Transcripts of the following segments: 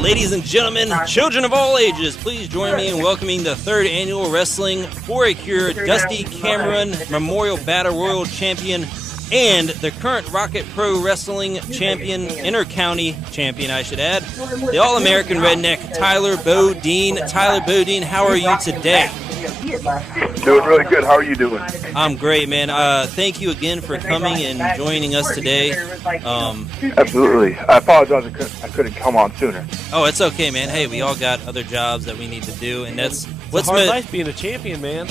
Ladies and gentlemen, children of all ages, please join me in welcoming the 3rd Annual Wrestling for a Cure Dusty Cameron Memorial Battle Royal Champion and the current Rocket Pro Wrestling Champion, Inter-County Champion, I should add, the All-American Redneck, Tyler Bodine. Tyler Bodine, how are you today? Doing really good. How are you doing? I'm great, man. Thank you again for coming and joining us today. Absolutely. I apologize I couldn't come on sooner. Oh, it's okay, man. Hey, we all got other jobs that we need to do, and that's what's hard life being a champion, man.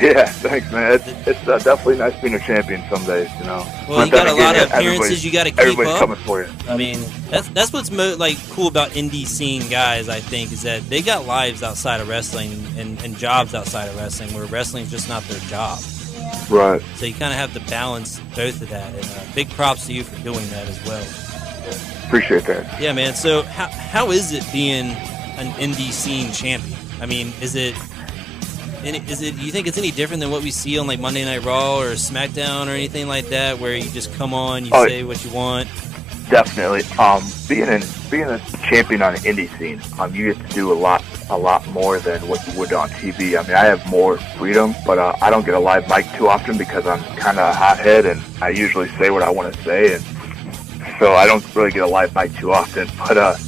Yeah, thanks, man. It's definitely nice being a champion some days, you know. Well, you got a lot of appearances you got to keep everybody's up. Coming for you. I mean, that's what's cool about indie scene guys, I think, is that they got lives outside of wrestling and jobs outside of wrestling, where wrestling's just not their job. Right. So you kind of have to balance both of that, and big props to you for doing that as well. Appreciate that. Yeah, man. So how is it being an indie scene champion? I mean, do you think it's any different than what we see on like Monday Night Raw or SmackDown or anything like that, where you just come on, you say what you want? Definitely. Being a champion on an indie scene, you get to do a lot more than what you would on TV. I mean, I have more freedom, but I don't get a live mic too often because I'm kind of a hothead, and I usually say what I want to say, and so I don't really get a live mic too often. But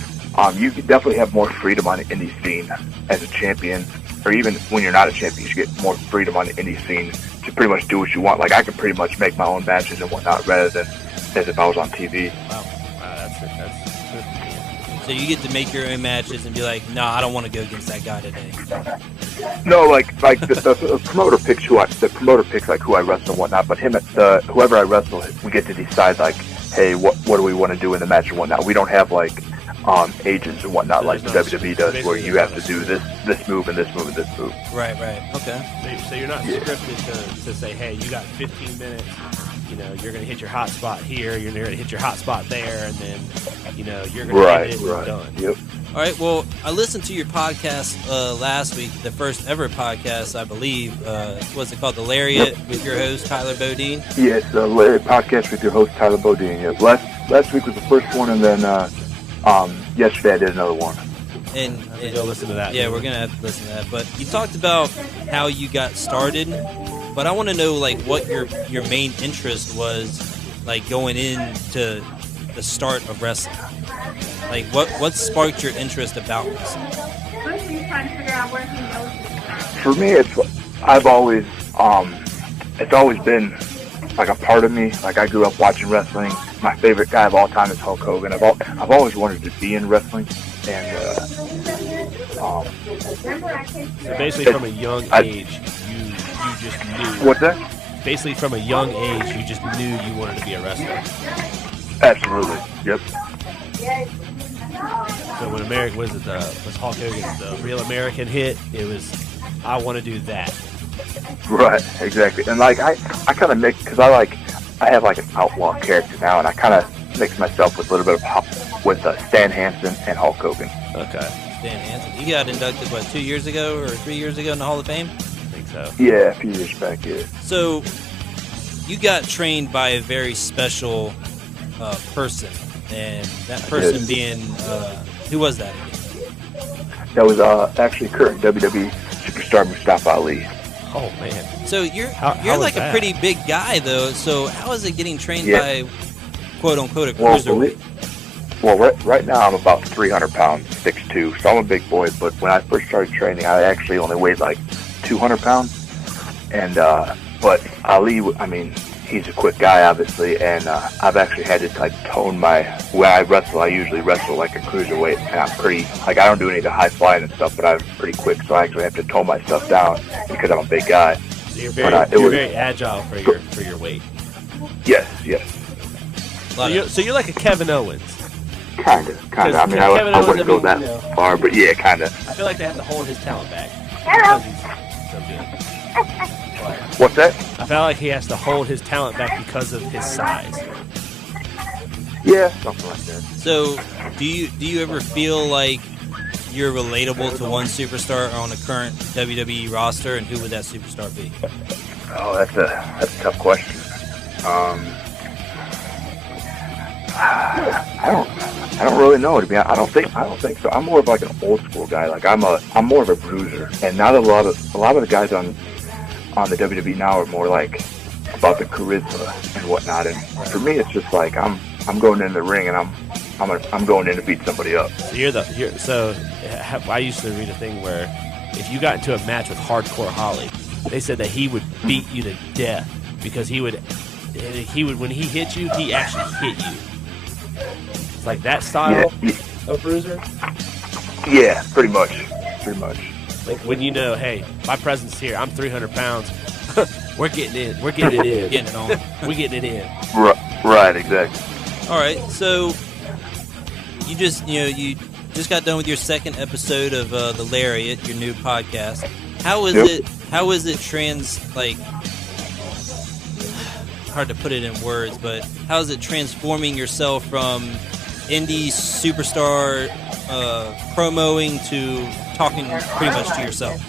you definitely have more freedom on the indie scene as a champion. Or even when you're not a champion, you should get more freedom on the indie scene to pretty much do what you want. Like, I can pretty much make my own matches and whatnot rather than as if I was on TV. Wow, that's good. So you get to make your own matches and be like, no, I don't want to go against that guy today. No, like the promoter picks who I wrestle and whatnot. But whoever I wrestle, we get to decide like, hey, what do we want to do in the match and whatnot. We don't have like agents and whatnot like the WWE does, where you have to do this move and this move and this move. Right. Okay. So you're not scripted to say, hey, you got 15 minutes. You know, you're going to hit your hot spot here. You're going to hit your hot spot there, and then you're going to hit it and done. Yep. All right. Well, I listened to your podcast last week, the first ever podcast, I believe. What's it called? The Lariat with your host Tyler Bodine. Yes, the Lariat podcast with your host Tyler Bodine. Yep. Last week was the first one, and then yesterday I did another one. And go listen to that. Yeah, we're gonna have to listen to that. But you talked about how you got started, but I want to know like what your main interest was, like going into the start of wrestling. Like what sparked your interest about wrestling? For me, it's always been like a part of me. Like, I grew up watching wrestling. My favorite guy of all time is Hulk Hogan. I've always wanted to be in wrestling, and so basically from a young age, you just knew. What's that? Basically from a young age, you just knew you wanted to be a wrestler. Absolutely. Yep. So when was Hulk Hogan's the Real American hit, it was, I want to do that. Right, exactly. And like I kind of mix, because I have like an outlaw character now, and I kind of mix myself with a little bit of Stan Hansen and Hulk Hogan. Okay. Stan Hansen. He got inducted 2 years ago or 3 years ago in the Hall of Fame? I think so. Yeah, a few years back. Yeah. So you got trained by a very special person, and that person being who was that again? That was actually current WWE superstar Mustafa Ali. Oh man! So you're like a that? pretty big guy though. So how is it getting trained by quote unquote a cruiserweight? Well, right now I'm about 300 pounds, 6'2", so I'm a big boy. But when I first started training, I actually only weighed like 200 pounds. And but Ali, I mean, he's a quick guy, obviously, and I've actually had to like tone when I wrestle. I usually wrestle like a cruiserweight, and I'm pretty I don't do any of the high flying and stuff, but I'm pretty quick, so I actually have to tone myself down because I'm a big guy. So you're very agile for your weight. Yes. So you're like a Kevin Owens. Kinda. I mean, I wouldn't go that far, but yeah, kinda. I feel like they have to hold his talent back. Hello. He's so good. What's that? I feel like he has to hold his talent back because of his size. Yeah, something like that. So do you ever feel like you're relatable to one superstar on the current WWE roster, and who would that superstar be? Oh, that's a tough question. I don't really know, to be honest. I don't think so. I'm more of like an old school guy. Like I'm more of a bruiser. And now that a lot of the guys on the WWE now are more like about the charisma and whatnot. And for me, it's just like I'm going in the ring and I'm going in to beat somebody up. So I used to read a thing where if you got into a match with Hardcore Holly, they said that he would beat you to death because he would when he hit you, he actually hit you. It's like that style of bruiser? Yeah, pretty much. Like when you know, hey, my presence here, I'm 300 pounds. We're getting in. We're getting it in. Getting it on. We're getting it in. Right, exactly. All right, so you just got done with your second episode of The Lariat, your new podcast. How is it? How is it hard to put it in words, but how is it transforming yourself from indie superstar promoing to talking pretty much to yourself?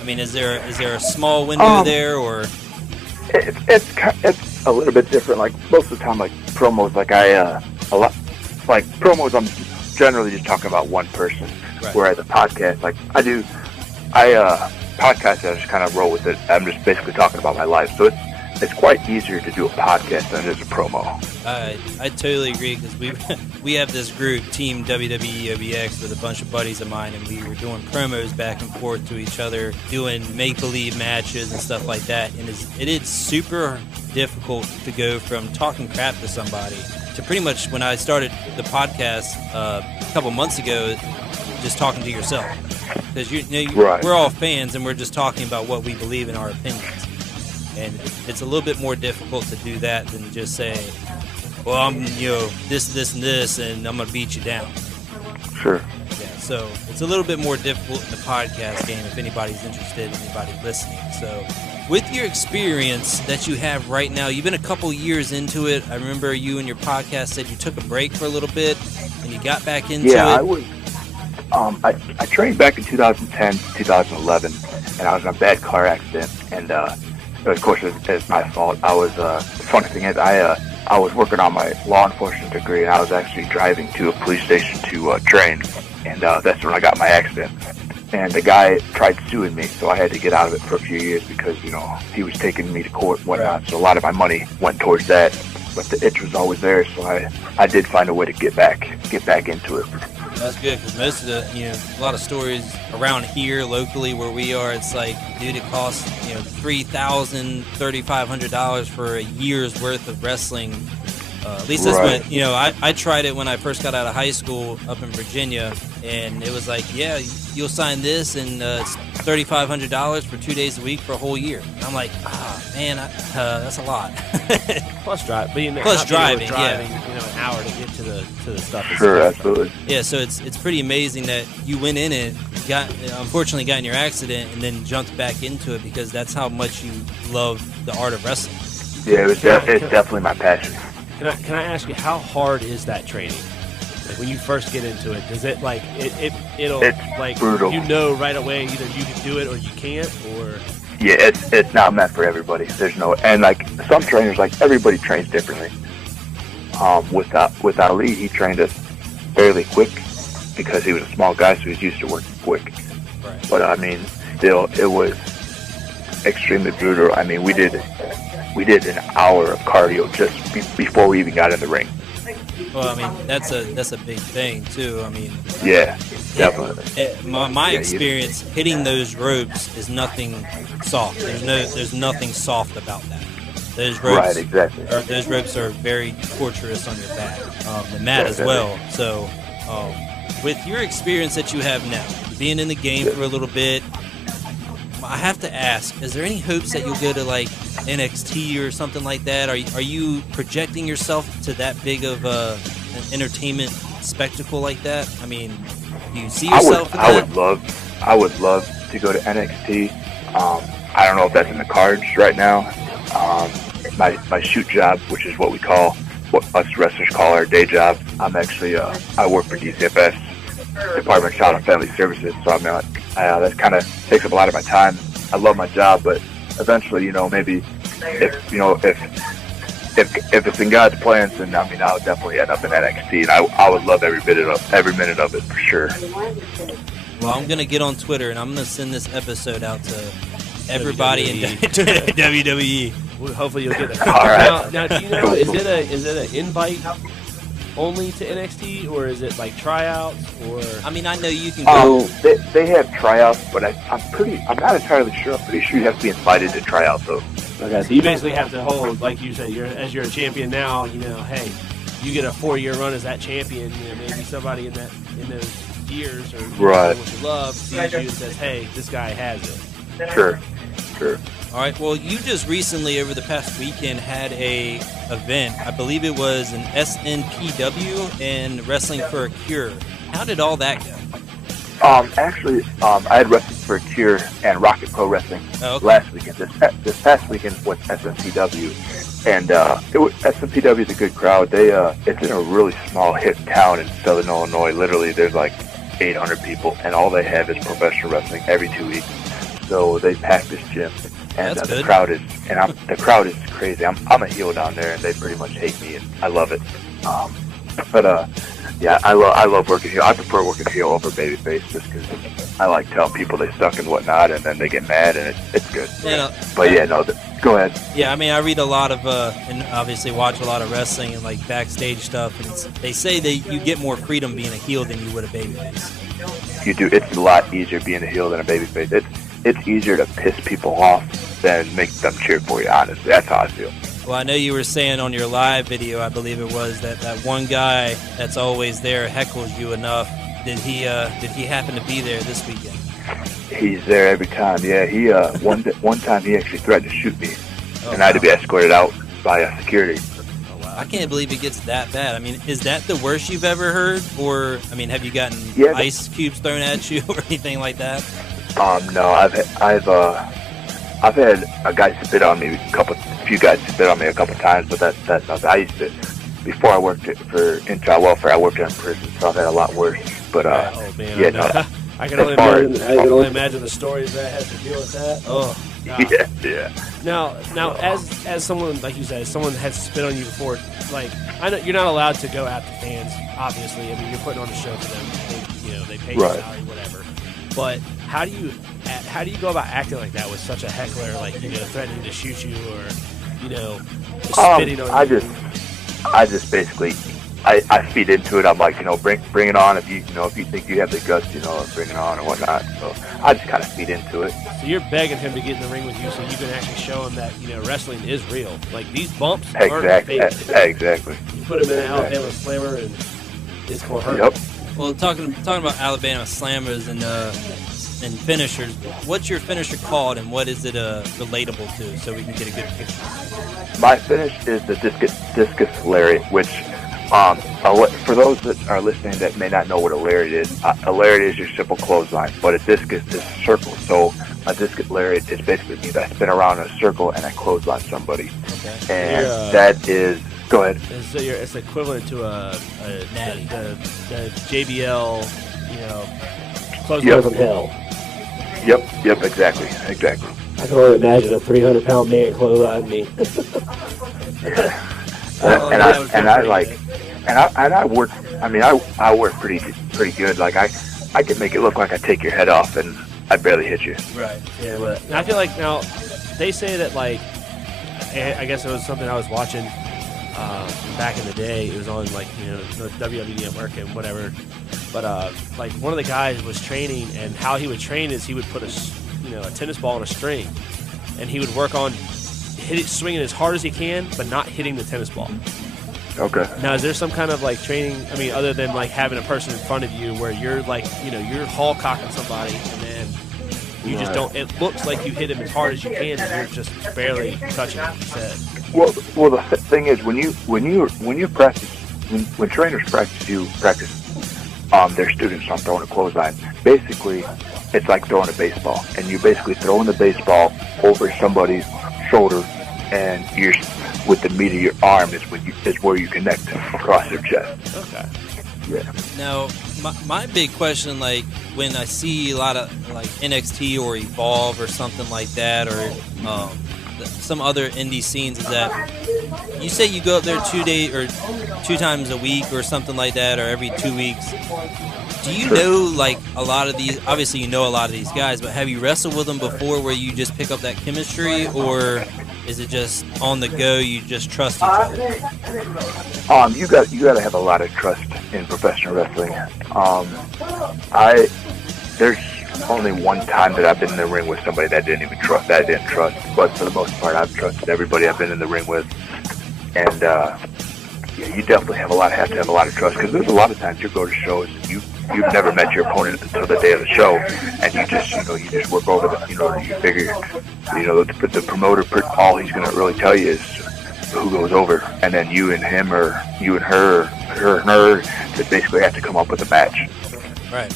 I mean, is there a small window there, or it's a little bit different. Like most of the time, like promos, promos, I'm generally just talking about one person. Right. Whereas a podcast, like podcast, I just kind of roll with it. I'm just basically talking about my life, so it's quite easier to do a podcast than it is a promo. I totally agree, because we have this group, Team WWE OBX, with a bunch of buddies of mine, and we were doing promos back and forth to each other, doing make-believe matches and stuff like that, and it is super difficult to go from talking crap to somebody to pretty much, when I started the podcast a couple months ago, just talking to yourself. Because right. We're all fans, and we're just talking about what we believe in our opinions. And it's a little bit more difficult to do that than just say, well, I'm, this, and this, and I'm going to beat you down. Sure. Yeah, so it's a little bit more difficult in the podcast game if anybody's interested, anybody listening. So with your experience that you have right now, you've been a couple years into it. I remember you in your podcast said you took a break for a little bit, and you got back into it. Yeah, I was. I trained back in 2010, 2011, and I was in a bad car accident, and of course it's my fault. I was. The funny thing is, I was working on my law enforcement degree, and I was actually driving to a police station to train, and that's when I got my accident. And the guy tried suing me, so I had to get out of it for a few years because he was taking me to court and whatnot. So a lot of my money went towards that, but the itch was always there, so I did find a way to get back into it. That's good, because most of a lot of stories around here locally where we are, it's like, dude, it costs $3,000, $3,500 for a year's worth of wrestling. At least that's what I tried it when I first got out of high school up in Virginia, and it was like, yeah, you'll sign this, and it's $3,500 for 2 days a week for a whole year. And I'm like, man, that's a lot. Plus driving, an hour to get to the stuff. Sure, absolutely. Yeah, so it's pretty amazing that you went in it, unfortunately got in your accident, and then jumped back into it, because that's how much you love the art of wrestling. Yeah, it's definitely my passion. Can I ask you, how hard is that training? Like when you first get into it, does it it'll it's like brutal. Right away either you can do it or you can't, or yeah, it's not meant for everybody. There's no, and like some trainers, like everybody trains differently. With Ali, he trained us fairly quick because he was a small guy, so he's used to working quick. Right. But I mean, still, it was extremely brutal. I mean, we did an hour of cardio just before we even got in the ring. Well, I mean, that's a big thing too. I mean, yeah, definitely. My experience hitting those ropes is nothing soft. There's nothing soft about that. Those ropes, right, exactly. Those ropes are very torturous on your back, the mat as well. So, with your experience that you have now, being in the game for a little bit, I have to ask: is there any hopes that you'll go to like NXT or something like that? Are you projecting yourself to that big of an entertainment spectacle like that? I mean, do you see yourself? I would love to go to NXT. I don't know if that's in the cards right now. My shoot job, which is what us wrestlers call our day job. I'm actually I work for DCFS, Department of Child and Family Services. So I mean, that kind of takes up a lot of my time. I love my job, but eventually, maybe if if it's in God's plans, then I mean, I'll definitely end up in NXT, and I would love every minute of it for sure. Well, I'm gonna get on Twitter and I'm gonna send this episode out to everybody in WWE. Well, hopefully you'll get it. All right. Now, do you know, is it an invite only to NXT, or is it like tryouts? Or I mean, I know you can go. They have tryouts, but I'm not entirely sure. I'm pretty sure you have to be invited to try out though. okay, so you basically have to hold, like you said, you're a champion now. You know, hey, you get a 4-year run as that champion. You know, maybe somebody in those years or right. what you love sees you and says, hey, this guy has it. Sure. All right. Well, you just recently, over the past weekend, had a event. I believe it was an SNPW and Wrestling for a Cure. How did all that go? Actually, I had Wrestling for a Cure and Rocket Pro Wrestling last weekend. This past weekend was SNPW, and SNPW is a good crowd. It's in a really small hip town in Southern Illinois. Literally, there's like 800 people, and all they have is professional wrestling every 2 weeks. So they pack this gym, and the crowd is crazy. I'm a heel down there, and they pretty much hate me, and I love it. Yeah, I love working heel. I prefer working heel over babyface just because I like telling people they suck and whatnot, and then they get mad, and it's good. But yeah, no, go ahead. Yeah, I mean, I read a lot of, and obviously watch a lot of wrestling and like backstage stuff, and they say that you get more freedom being a heel than you would a babyface. You do. It's a lot easier being a heel than a babyface. It's easier to piss people off than make them cheer for you, honestly. That's how I feel. Well, I know you were saying on your live video, I believe it was, that one guy that's always there heckles you enough. Did he happen to be there this weekend? He's there every time. Yeah, he one time he actually threatened to shoot me, and I had to be escorted out by security. Oh, wow. I can't believe it gets that bad. I mean, is that the worst you've ever heard, or I mean, have you gotten ice cubes thrown at you or anything like that? No, I've had a guy spit on me a few guys spit on me a couple times, but that's nothing. I used to, before I worked in child welfare, I worked in prison, so I've had a lot worse. But man, yeah, no. I can only imagine the stories that I had to deal with that. Oh, God. Yeah. Now, as someone, like you said, someone has spit on you before. Like, I know you're not allowed to go after fans. Obviously, I mean, you're putting on a show for them. They pay your salary, whatever. But how do you go about acting like that with such a heckler, like, threatening to shoot you or, just spitting on you? I just basically, I feed into it. I'm like, bring it on if you think you have the guts, bring it on and whatnot. So I just kind of feed into it. So you're begging him to get in the ring with you so you can actually show him that, wrestling is real. Like, these bumps aren't fake. Exactly. You put him in an Alabama Slammer and it's going to hurt. Yep. Well, talking about Alabama Slammers and finishers, what's your finisher called and what is it relatable to, so we can get a good picture? My finish is the discus lariat, which for those that are listening that may not know what a lariat is, a lariat is your simple clothesline, but a discus is a circle. So a discus lariat is basically means I spin around in a circle and I clothesline somebody. Okay. And that is. Go ahead. So it's equivalent to natty, the JBL, clothesline from hell. Yep, exactly. I can only imagine a 300-pound man clothesline me. I work. I mean, I work pretty good. Like I can make it look like I take your head off and I barely hit you. Right. Yeah. But I feel like now they say that, like, I guess it was something I was watching. Back in the day, it was on the WWE Network and whatever. But like, one of the guys was training, and how he would train is he would put a tennis ball on a string, and he would work on swinging as hard as he can, but not hitting the tennis ball. Okay. Now, is there some kind of like training? I mean, other than like having a person in front of you where you're like, you're hall cocking somebody, and then you just don't. It looks like you hit him as hard as you can, and you're just barely touching him. Well, the thing is, when you practice, when trainers practice their students on throwing a clothesline. Basically, it's like throwing a baseball, and you're basically throwing the baseball over somebody's shoulder, and you're with the meat of your arm is where you connect across their chest. Okay. Yeah. Now, my big question, like when I see a lot of like NXT or Evolve or something like that, or some other indie scenes is that you say you go up there 2 days or 2 times a week or something like that, or every 2 weeks. Do you know, like, a lot of these? Obviously, you know a lot of these guys, but have you wrestled with them before, where you just pick up that chemistry, or is it just on the go? You just trust each other. You got to have a lot of trust in professional wrestling. There's only one time that I've been in the ring with somebody that I didn't trust, but for the most part, I've trusted everybody I've been in the ring with, and you definitely have to have a lot of trust, because there's a lot of times you go to shows and you've never met your opponent until the day of the show, and you just work over the, you figure, the promoter, all he's going to really tell you is who goes over, and then you and him, or you and her and her, just basically have to come up with a match. Right.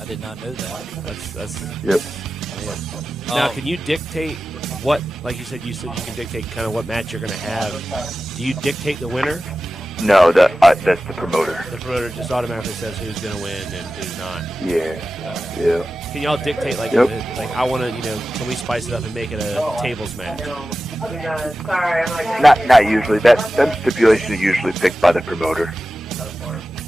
I did not know that. That's Yep. Now, can you dictate what, like you said you can dictate kind of what match you're going to have. Do you dictate the winner? No, that's the promoter. The promoter just automatically says who's going to win and who's not. Yeah. Can y'all dictate, like, I want to, can we spice it up and make it a tables match? Not usually. That stipulation is usually picked by the promoter.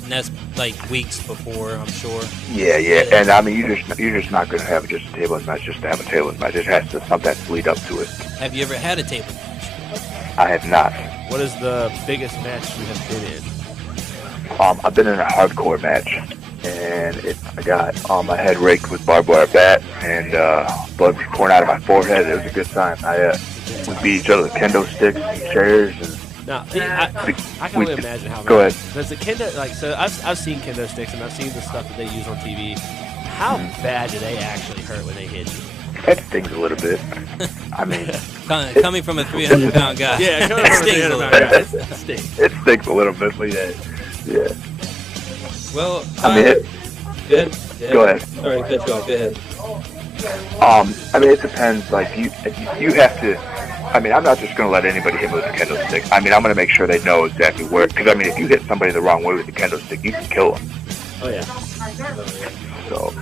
And that's like weeks before, I'm sure. Yeah. And I mean, you're just not going to have just a tables match just to have a tables match. It has to something to lead up to it. Have you ever had a table match? I have not. What is the biggest match you have been in? I've been in a hardcore match, and I got my head raked with barbed wire bat, and blood was pouring out of my forehead. It was a good time. We beat each other with kendo sticks and chairs. And now, I can only imagine how. Go ahead. Does the kendo, so I've seen kendo sticks, and I've seen the stuff that they use on TV. How bad do they actually hurt when they hit you? It stings a little bit. I mean, coming from a 300-pound guy. Yeah, coming from a 300-pound guy. It stinks. It stinks a little bit, but yeah. Well, Good? Yeah. Go ahead. All right, cut you off. Go ahead. I mean, it depends. Like, you have to. I mean, I'm not just going to let anybody hit me with a kendo stick. I mean, I'm going to make sure they know exactly where. Because I mean, if you hit somebody the wrong way with a kendo stick, you can kill them. Oh yeah. So,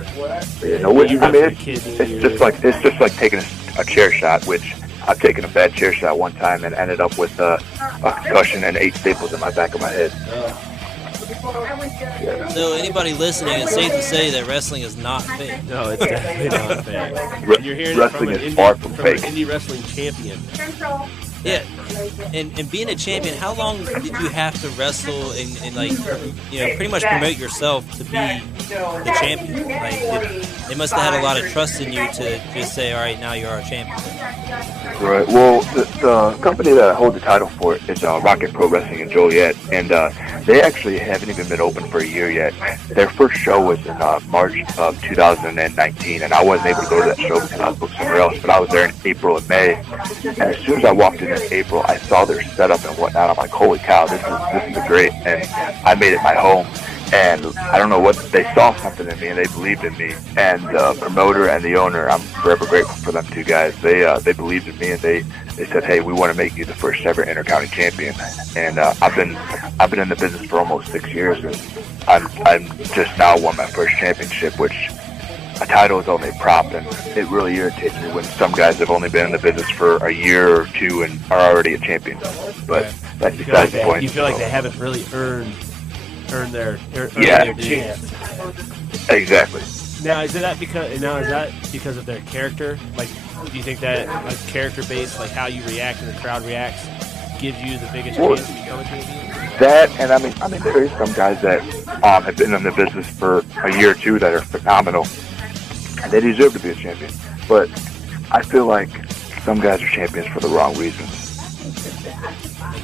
it's just like taking a chair shot, which I've taken a bad chair shot one time and ended up with a concussion and 8 staples in my back of my head. So anybody listening, it's safe to say that wrestling is not fake. No, it's definitely not fake. And you're hearing Wrestling it is far from fake. an indie wrestling champion. Yeah, and being a champion, how long did you have to wrestle and like, pretty much promote yourself to be the champion? Like, they must have had a lot of trust in you to just say, all right, now you're our champion. Right. Well, the company that I hold the title for is Rocket Pro Wrestling in Joliet, and they actually haven't even been open for a year yet. Their first show was in March of 2019, and I wasn't able to go to that show because I was booked somewhere else, but I was there in April and May. And as soon as I walked in April, I saw their setup and whatnot. I'm like, holy cow, this is great. And I made it my home. And I don't know what, they saw something in me and they believed in me. And the promoter and the owner, I'm forever grateful for them two guys. They believed in me, and they said, hey, we want to make you the first ever intercounty champion. And I've been in the business for almost 6 years, and I'm just now won my first championship, which a title is only a prop, and it really irritates me when some guys have only been in the business for a year or two and are already a champion. But that's besides the point. You feel like they haven't really earned their chance. Exactly. Now is that because of their character? Like, do you think that like character based, like how you react and the crowd reacts, gives you the biggest chance to become a champion? That, and I mean, there is some guys that have been in the business for a year or two that are phenomenal, and they deserve to be a champion. But I feel like some guys are champions for the wrong reasons,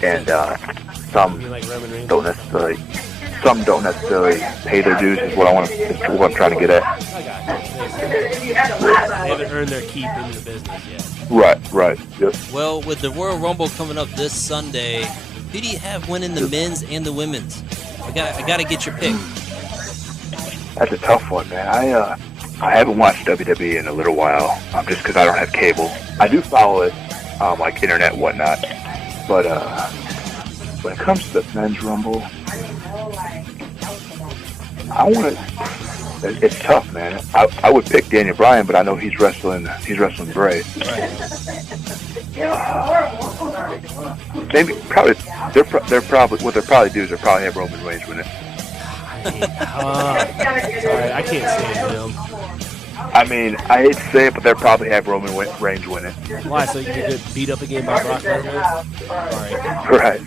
and some don't necessarily. Some don't necessarily pay their dues. Is what I'm trying to get at. I got you. They haven't earned their keep into the business yet. Right. Yep. Well, with the Royal Rumble coming up this Sunday, who do you have winning the men's and the women's? I got to get your pick. That's a tough one, man. I haven't watched WWE in a little while, just because I don't have cable. I do follow it, like internet and whatnot. But when it comes to the men's Rumble, it's tough, man. I would pick Daniel Bryan, but I know he's wrestling Bray. Right. Maybe probably they're probably what they'll probably do is they'll probably have Roman Reigns win it. Sorry, I can't stand him. I mean, I hate to say it, but they'll probably have Roman Reigns win it. Why? So you can get beat up again by Brock Lesnar? Sorry. Right.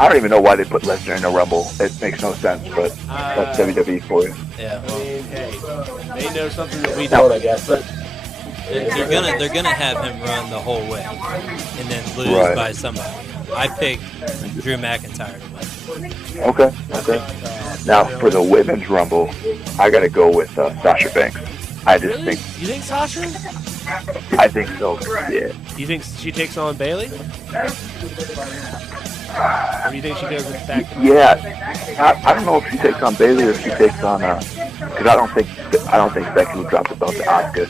I don't even know why they put Lesnar in a Rumble. It makes no sense, but that's WWE for you. Yeah. Well, hey, they know something that we That one, don't. I guess. But They're gonna have him run the whole way and then lose Right. by somebody. I picked Drew McIntyre to win. Okay. Now for the women's Rumble, I got to go with Sasha Banks. I just Really? think You think Sasha? I think so. Yeah. Do you think she takes on Bailey? Or do you think she goes back? Yeah. I don't know if she takes on Bailey or if she takes on because I don't think Becky would drop the belt to Asuka.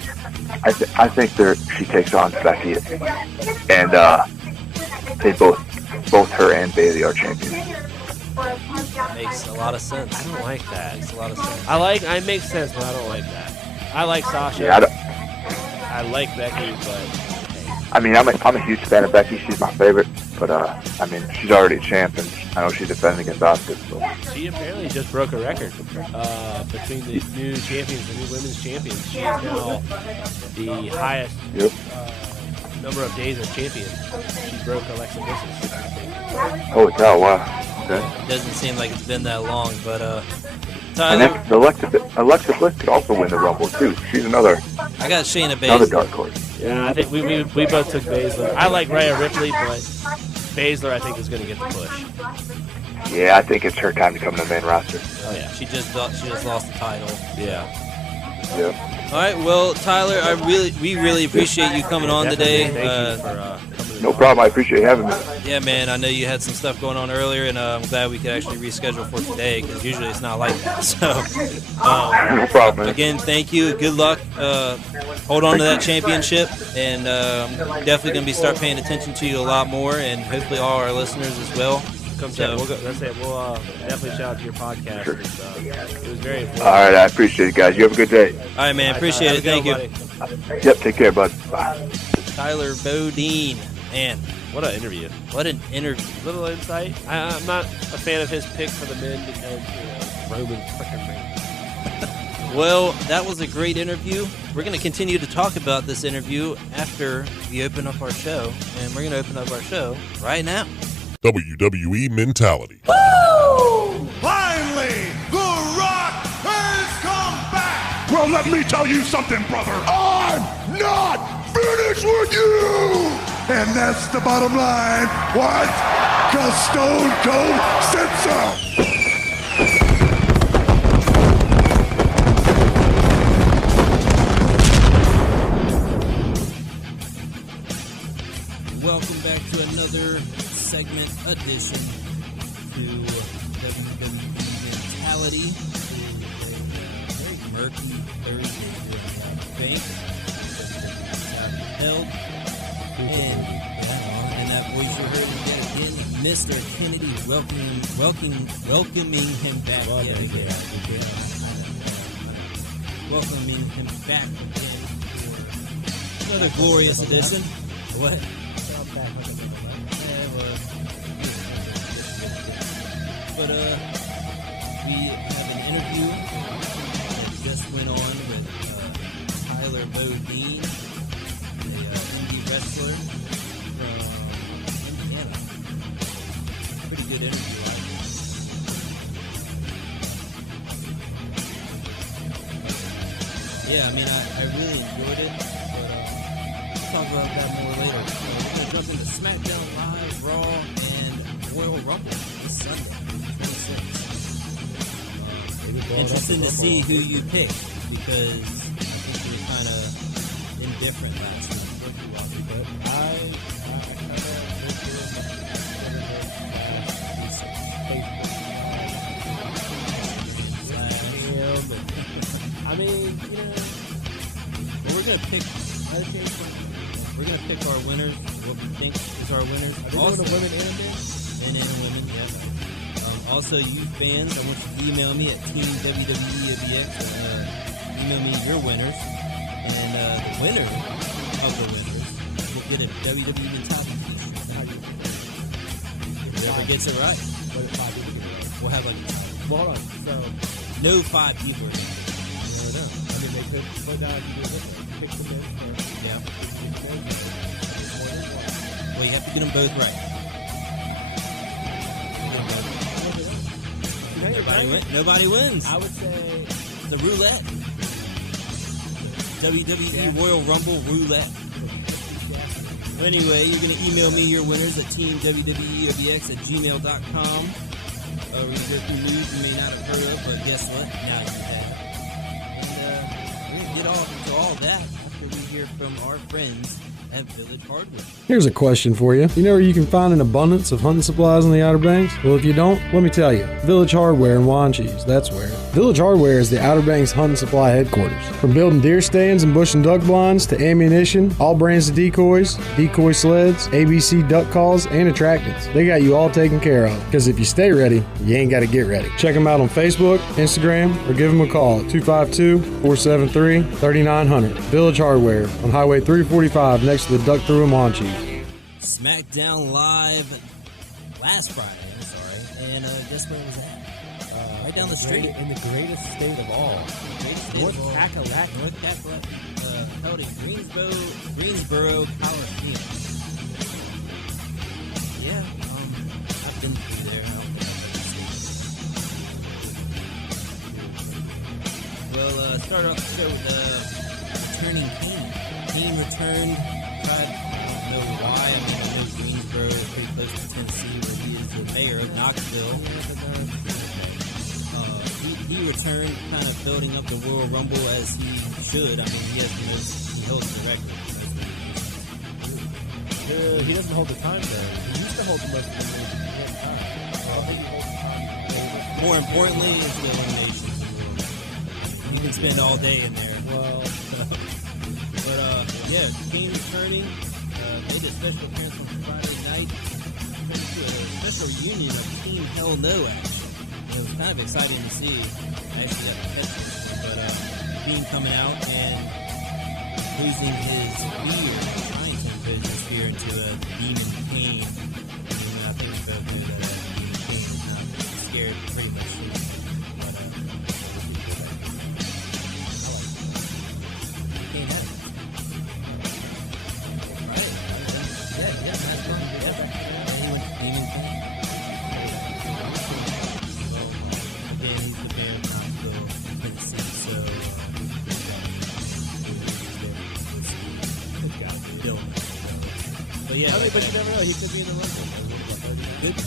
I think she takes on Becky, and they both her and Bailey are champions. Makes a lot of sense. I don't like that. Makes a lot of sense. It makes sense, but I don't like that. I like Sasha. Yeah, I like Becky, but I mean, I'm a huge fan of Becky. She's my favorite, but I mean, she's already a champ, and I know she's defending against Asuka. So. she apparently just broke a record between the new champions, the new women's champions. She is now the highest number of days as champion. She broke Alexa Bliss's. Holy cow! Wow. Okay. Doesn't seem like it's been that long, but And Tyler, then Alexa Bliss could also win the Rumble too. She's another I got Shayna dark Baszler. horse. Yeah, I think we both took Baszler. I like Rhea Ripley, but Baszler I think is going to get the push. Yeah, I think it's her time to come to the main roster. Oh yeah, She just lost the title. yeah. Yep. All right, well, Tyler, we really appreciate you coming on today. Thank you for coming. No problem. I appreciate having me. Yeah, man, I know you had some stuff going on earlier, and I'm glad we could actually reschedule for today because usually it's not like that. So, No problem, man. again, thank you. Good luck. Hold on to that championship, and I'm definitely going to start paying attention to you a lot more, and hopefully all our listeners as well. Come check. That's it. We'll definitely shout out to your podcast. Sure. It was very informative. All right, I appreciate it, guys. You have a good day. All right, man, appreciate it. Thank you. Buddy. Yep, take care, bud. Bye. Tyler Bodine. Man, What an interview. what an interview. Little insight. I'm not a fan of his pick for the men because Roman freaking Reigns. Well, that was a great interview. We're going to continue to talk about this interview after we open up our show, and we're going to open up our show right now. WWE mentality. Finally, The Rock has come back! Well, let me tell you something, brother. I'm not finished with you! And that's the bottom line. What? 'Cause Stone Cold said so! Welcome back to another segment edition to WWE Mentality. A very murky Thursday here in the bank. Held. And that voice you heard yet again, Mr. Kennedy welcoming him back yet again. Welcoming him back again for another glorious edition. What? But we have an interview that just went on with Tyler Bodine, a indie wrestler from Indiana. Pretty good interview, I think. Yeah, I mean, I really enjoyed it, but we'll talk about that more later. We're going to jump into SmackDown Live, Raw, and Royal Rumble this Sunday, 26th. Interesting to see who you pick, because I think you were kind of indifferent last week. But I mean, well, we're gonna pick our winners. What we think is our winners. Also, women and men? men and women, yeah. Also, you fans, I want you to email me at teamwweabx. Email me your winners, and the winner of the winners will get a WWE mentality t-shirt. Whoever gets it right. We'll have like a tie. Well, hold on. So, no 5 people are I there. don't know. I mean, they could slow down if you do it this way. Pick them in first. Yeah. More than one. Well, you have to get them both right. Nobody wins. I would say The roulette. WWE Royal Rumble roulette. Well, anyway, you're going to email me your winners at teamwweobx@gmail.com. We're going to go through news you may not have heard of, but guess what? Now you have. And we're going to get into all that after we hear from our friends at Village Hardware. Here's a question for you. You know where you can find an abundance of hunting supplies in the Outer Banks? Well, if you don't, let me tell you. Village Hardware in Wanchese, that's where. Village Hardware is the Outer Banks hunting supply headquarters. From building deer stands and bush and duck blinds to ammunition, all brands of decoys, decoy sleds, ABC duck calls, and attractants. They got you all taken care of. Because if you stay ready, you ain't got to get ready. Check them out on Facebook, Instagram, or give them a call at 252-473-3900. Village Hardware on Highway 345 next to the Duck Through in Wanchese. SmackDown Live last Friday, and guess where it was at? Right down the street. In the greatest state of all. North Kakalaki. Held in Greensboro, Coliseum. Yeah, I've been through there. Well, start off the show with returning Kane. Kane returned. I don't know why. I mean, I know Greensboro is pretty close to Tennessee, where he is the mayor of Knoxville. He returned, kind of building up the Royal Rumble as he should. I mean, he holds the record. He doesn't hold the time there. He used to hold the most time. More importantly, it's the eliminations. You can spend all day in there. Well, but yeah, Kane returning, made a special appearance on Friday night, to a special reunion of Team Hell No action. It was kind of exciting to see. I actually got the catch this one, but Dean coming out and losing his fear, trying to impose his fear into a Demon Kane. And I think we both knew that Demon Kane is not scared pretty much. But Kane had it. Right? Yeah, that's fun. Yeah, he went to Demon Kane. Again, he's the mayor of Knoxville, Tennessee, so but yeah, but you never know. He could be in the Rumble.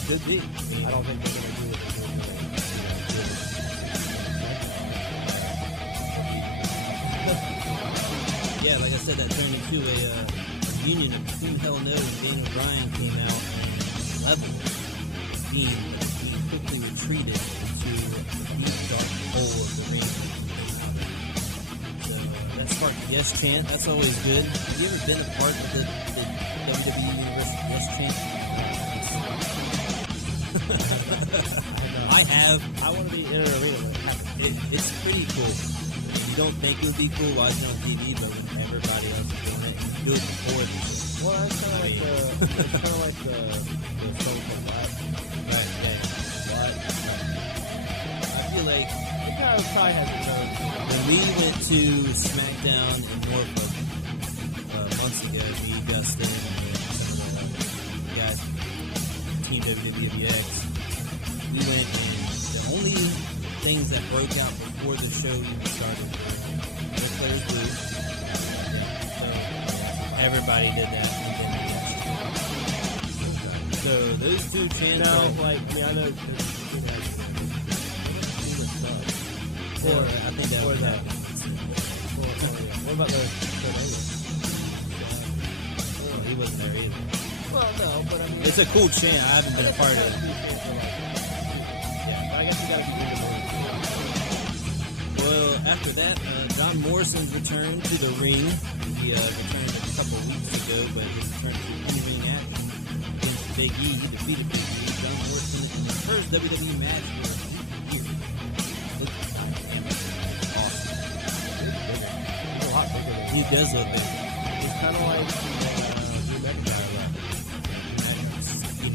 Could be. I don't think they're going to do it. Yeah, like I said, that turned into a reunion of Team Hell No, and Daniel Bryan came out and leveled Dean, but he quickly retreated into the deep, dark hole of the ring. So that sparked the yes chant. That's always good. Have you ever been a part of the WWE Universe yes chant? I have. I want to be in an arena where it happens. It's pretty cool. You don't think it would be cool watching on TV, but when everybody else is doing it, you do it before the show. Well, that's kind of like the Stone Cold Live. Right, yeah. But I feel like It kind of probably has its own. when we went to SmackDown in Norfolk months ago, me, Dustin, and some of the guys from Team WWX, we went and the only things that broke out before the show even started were Ric Flair's booth. So everybody did that. And then so those two chants. Now, are- like, I mean, I know because Or I think that or was that. that. What about the Well, he wasn't there either. Well, no, but I mean, It's a cool chant. I haven't been a part of it. Yeah, but I guess you gotta be in the mood. Well, after that, John Morrison's return to the ring. He returned a couple of weeks ago, but his return to in-ring action against Big E. He defeated Big E. John Morrison in his first WWE match for a year. Looked awesome. He's a lot bigger than He does look big. He's kind of like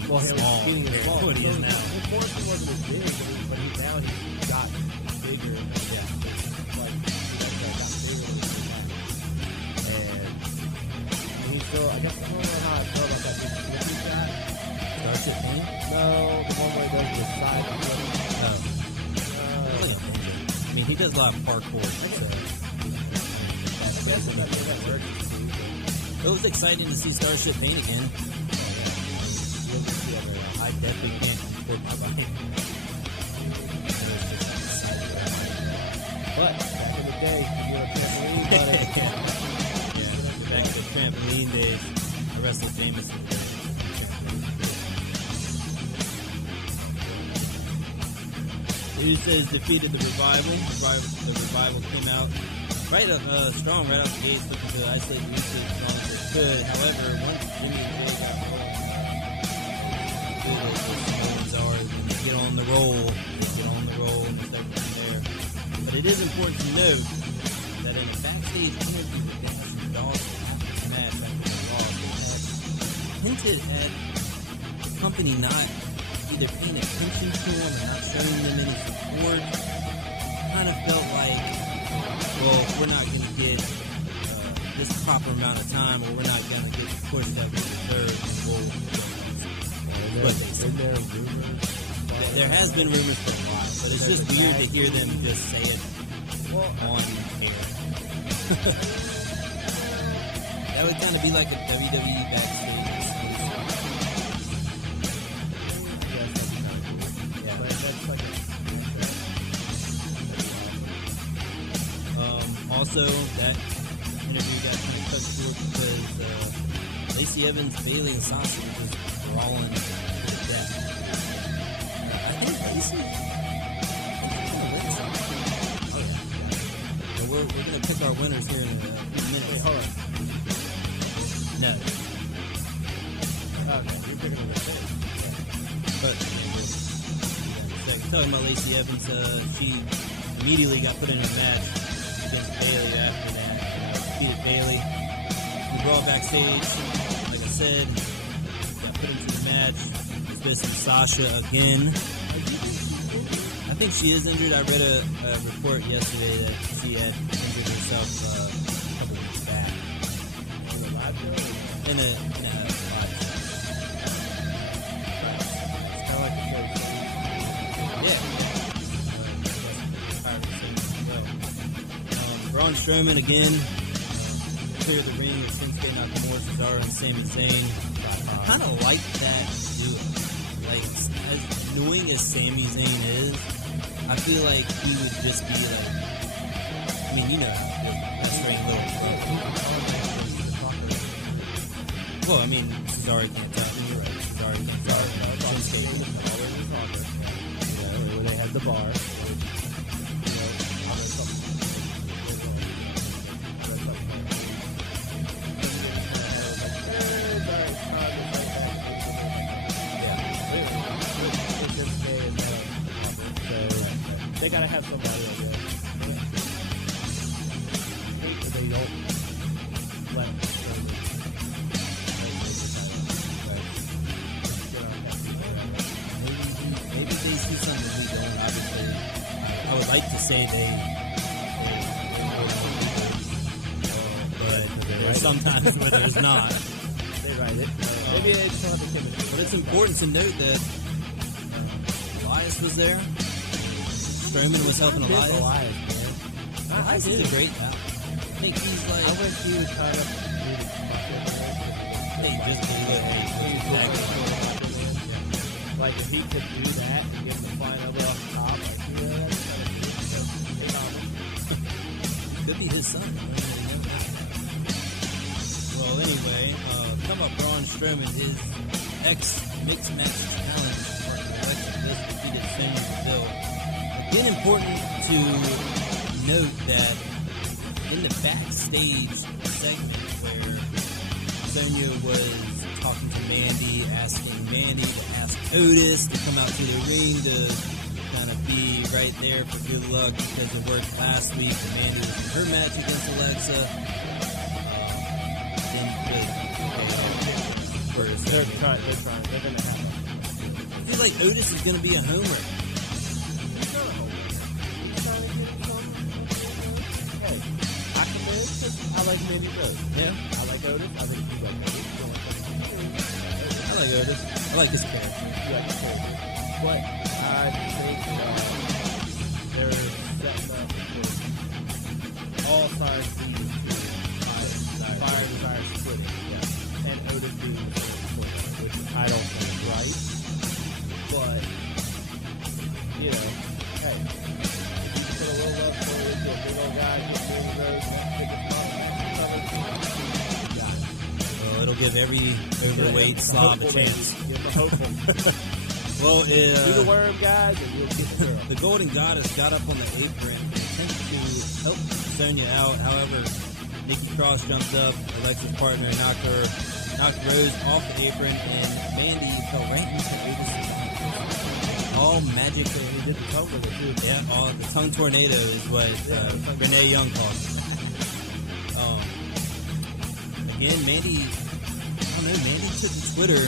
Well, him small being compared to small. what he is now. Well, Morrison wasn't as big, but now he's got bigger. Yeah. Like, he got bigger. And he's still, I guess, I don't know how I feel about that. What he's got? Starship Pain? No, the one where he does the side. I mean, he does a lot of parkour. So. It was exciting to see Starship Pain again. I definitely can't comport my body. But back in the day, you were a trampoline, buddy. Yeah, back to the trampoline days. I wrestled famous. Usos defeated the Revival. The Revival came out strong right out the gates, looking to isolate the Usos as long as they could. However, once Jimmy and Jay got rolling, when they get on the roll, and there's everything there. But it is important to note that in a backstage interview with Dash and Dawg after the match, after the Raw, they had hinted at the company not either paying attention to them or not showing them any support. Kind of felt like, well, if we're not going to get this proper amount of time, or we're not going to get the push that we deserve, there has been rumors for a while, but it's just weird to hear them just say it on air. That would kind of be like a WWE backstage. Also, that interview got kind of cut short because Lacey Evans, Bayley, and Sasha were just brawling to the death. I think Lacey kind of wins. Oh, yeah. And we're going to pick our winners here in a few minutes. Wait, hold on. No. Okay, you're picking a winner. But, talking about Lacey Evans, she immediately got put in a match against Bayley after that. Defeated Bayley. We brought backstage. Like I said, got put into the match. It's facing Sasha again. I think she is injured. I read a report yesterday that she had injured herself a couple weeks back. In a live show? In a live show. It's kind of like the show. Yeah. Braun Strowman again cleared the ring with Shinsuke Nakamura, Cesaro, and Sami Zayn. I kind of like that duo. Like, as annoying as Sami Zayn is, I feel like he would just be like, I mean, you know how that strange little. Well, I mean, Cesaro can't talk. You're right. Cesaro can't talk. Shinsuke can't talk. Where they had the bar. They gotta have somebody like that. They don't let them Maybe they see something we don't. Obviously, I would like to say they but there's sometimes where there's not. They write it. Maybe they just don't have the chemistry. But it's important to note that Elias was there. Strowman was helping Elias. Elias is a great pal. I think he's like. I wish he would kind of. Hey, just do it. Hey, exactly. Like if he could do that and get him to flying over off the top, like that's kind of could be his son. Well, anyway, come up Braun Strowman, his ex-mixed match challenge partner, Alexa Bliss defeated Sonya Deville. Again, important to note that in the backstage segment where Sonya was talking to Mandy, asking Mandy to ask Otis to come out to the ring to kind of be right there for good luck because it worked last week. And Mandy was in her match against Alexa. Didn't really pay first. They're going to have feel like Otis is going to be a homer. He's not a homer. He's trying to get some. Hey, I commend because I like Mandy Rose. Yeah. I like Otis. I think you like Otis. I like Otis. I like his character. You like his character. But I think they're setting up for all signs leading to Fire Desire splitting. Yeah. And Otis being the first, which I don't think is right. But, you know, hey, if you put a little love for it, get a big old guy, get Mandy Rose, and that big Well, it'll give every overweight slob a chance. Give him a hopeful. Well, Do the worm, guys, and you'll get the girl. the Golden Goddess got up on the apron and attempted to help Sonya out. However, Nikki Cross jumped up. Alexa's partner knocked Rose off the apron, and Mandy fell right into Otis. All magic. He did the tongue with it, too. Yeah, the tongue tornado is what Renee Young calls it. Again, Mandy took to Twitter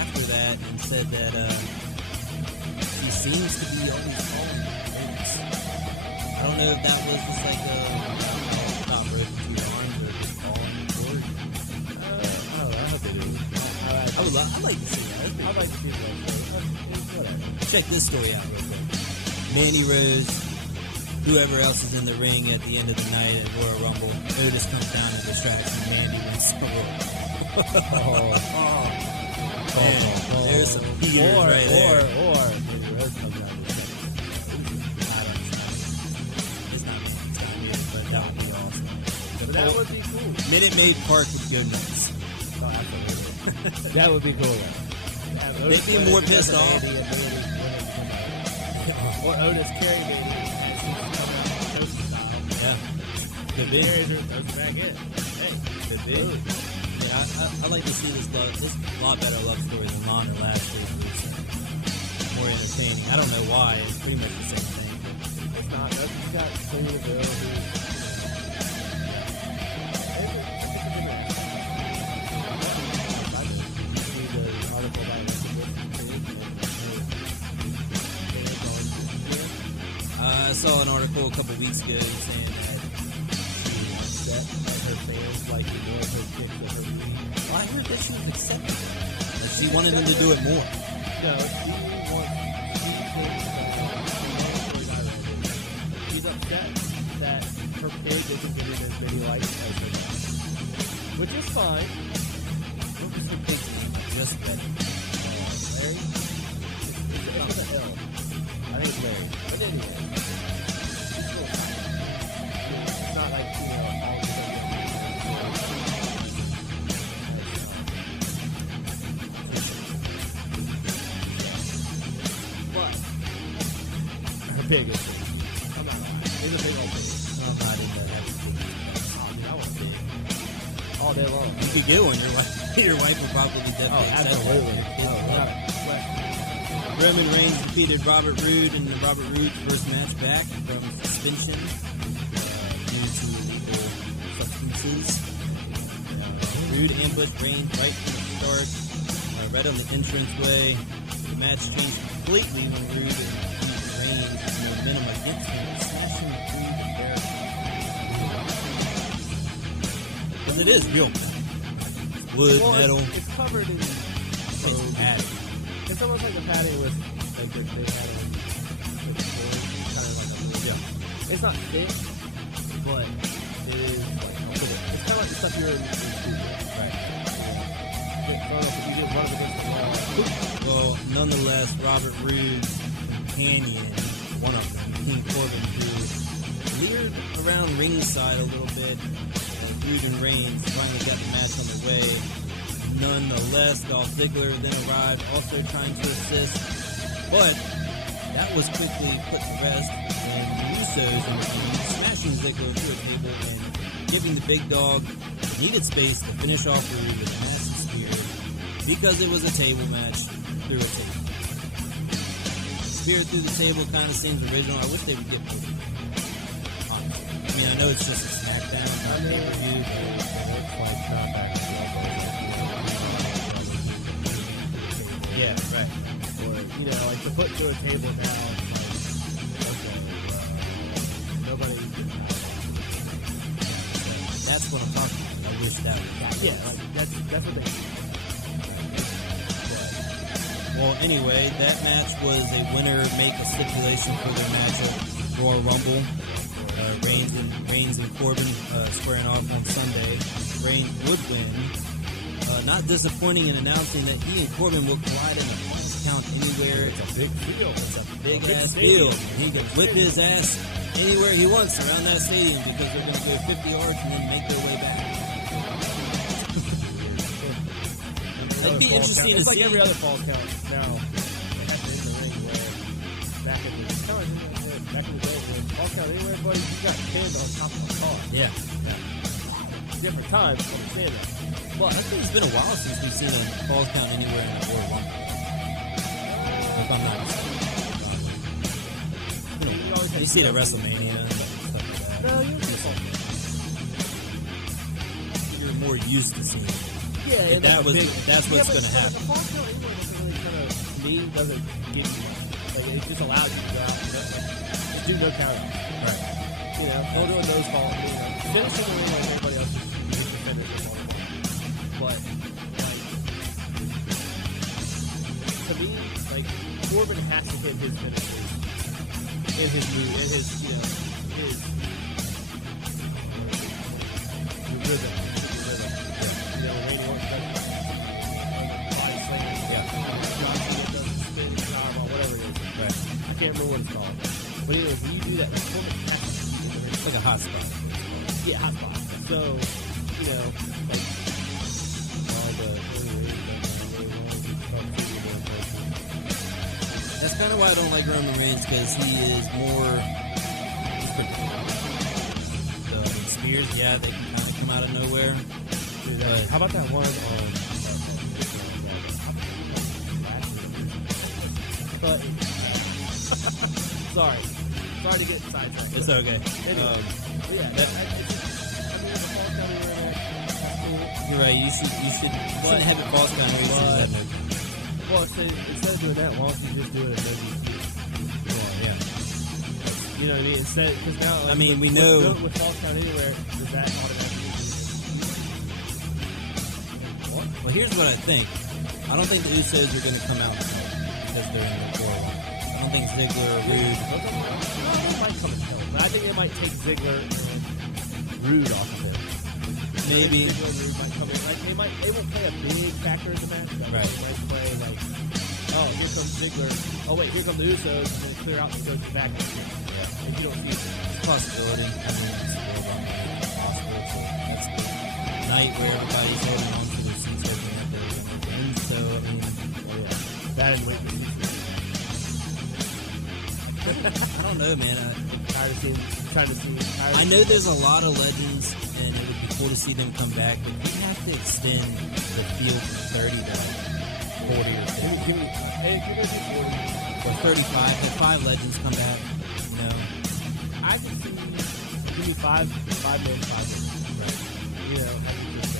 after that and said that he seems to be always calling Otis. I don't know if that was just like not broken to your arms or just calling for it. I hope they do. I'd like to see that. I'd like to see that. Whatever. Check this story out real quick. Mandy Rose, whoever else is in the ring at the end of the night at Royal Rumble, Otis comes down and distracts and Mandy wins the Royal. There's some heaters right there. Or Mandy Rose comes down and It's not me, but that would be awesome. But that would be cool. Minute Maid Park would go nuts. Oh, absolutely. That would be cool. They'd be more pissed off. Or Otis carry Mandy as she's coming out toasty style. Yeah. Could be. Carries her, throws her back in. Hey, Could be. I like to see this a lot better love story than Lana last week. It was more entertaining. I don't know why. It's pretty much the same thing. it's not. She's got Sonya Deville I saw an article a couple weeks ago saying that she was upset that her fans like to know her kicks at her meeting. well, I heard that she was accepting it. Like she wanted them to do it more. No, she's upset that her pig isn't getting as many likes as her dad. Which is fine. What was her big name? Just better. Larry? It's with an L. I think it's Larry. But anyway. She's still fine. It's not like, you know, all of a But her biggest thing. I'm not lying. It's a big old pig. I'm not into having big Oh, dude, I want big. All day long. You could get one. Your wife would probably definitely accept absolutely. it. Your kids would love it. Question. Roman Reigns defeated Robert Roode in Robert Roode's first match back from suspension due to illegal substances. Roode ambushed Reigns right from the start, right on the entranceway. The match changed completely when Roode used Reigns' momentum against him, smashing through the barricade. Because it is real metal. It's wood, metal. It's covered in It's padding. It's almost like the padding with like they had in the floor, kind of like a little. Yeah. It's not thick, but it is like a little. It's kind of like the stuff you're in school with, right? If you get run up against the wall. Well, nonetheless, Robert Roode's companion, one of them, King Corbin, who leered around ringside a little bit. Roode and Reigns finally got the match on the way. Nonetheless, Dolph Ziggler then arrived, also trying to assist, but that was quickly put to rest, and the Usos intervened, smashing Ziggler through a table and giving the big dog needed space to finish off Roode with a massive spear, because it was a table match through a table. Spear through the table kind of seems original. I wish they would get more. Honestly, I mean, I know it's just a SmackDown, not pay-per-view, but It's like not back to the elbows. yeah, right. Or, you know, like to put to a table now, it's like, okay, nobody can have it. That's what I'm talking about. I wish that would happen. Yeah, like, that's what they do. Well, anyway, that match was a winner make a stipulation for their match at Royal Rumble. Reigns and Corbin squaring off on Sunday. Reigns would win. Not disappointing in announcing that he and Corbin will collide in the Falls Count Anywhere. It's a big field. It's a big ass field. He can whip his ass anywhere he wants around that stadium because they're going to go 50 yards and then make their way back. It'd be interesting to see. It's like every other Falls Count now. They have to in the ring where back in the day when Falls Count Anywhere, buddy, you got pinned on top of the car. Yeah. Different times, I understand that. Well, I think it's been a while since we've seen a Falls Count Anywhere in the Royal Rumble. If I'm not mistaken. You see it at WrestleMania and stuff like that. No, you're more used to seeing it. Yeah, that's what's going to happen. The Falls Count Anywhere doesn't really kind of, to me, doesn't give you much. Like, it just allows you to go out and just do no count. Right. You know, don't do a nose call. You know, finishing the ring like everybody else is just to finish the ball. But, like, to me, like, Corbin has to hit his finishes in his move, in his, you know, his rhythm. You know, Randy Orton does body slam. Yeah. John Cena does the spin, powerbomb, whatever it is. Right. I can't remember what it's called. But anyway, when you do that, like, Corbin has to keep it in the ring. It's like a hot spot. Yeah, hot spot. So, you know, like, that's kind of why I don't like Roman Reigns, because he is more. The spears, yeah, they can kind of come out of nowhere. Dude, how about that one but sorry to get sidetracked. It's okay. Anyway, yeah, the Falls Count Anywhere match, that's cool. You're right. You shouldn't have it Falls Count Anywhere. Well, instead of doing that, why don't you just do it and maybe yeah. You know what I mean? Instead, because now, like, I mean, we know with Falls Count Anywhere, does that automatically? What? Well, here's what I think. I don't think the Usos are going to come out because they're in the core. I don't think Ziggler or Rude. No, they might come and help. But I think they might take Ziggler and Rude off of it. Maybe. Ziggler and Rude might come in. Like, they won't play a big factor in the match. Right. They might play like, oh, here comes Ziggler. Oh wait, here come the Usos, and then clear out and go back. Yeah. If you don't see it, It's a possibility. I mean, it's possible. So that's the night where everybody's holding on to their seats hoping that they're going to win. So, I mean, that and wait. I don't know, man. Trying to see. I know there's a lot of legends, and it would be cool to see them come back, but you have to extend the field from 30 to 40 or 50. Hey, if you're going to do 40 or 35, have 5 legends come back. You know, I can see. Give me 5 men, 5 men. Right. You know, I can just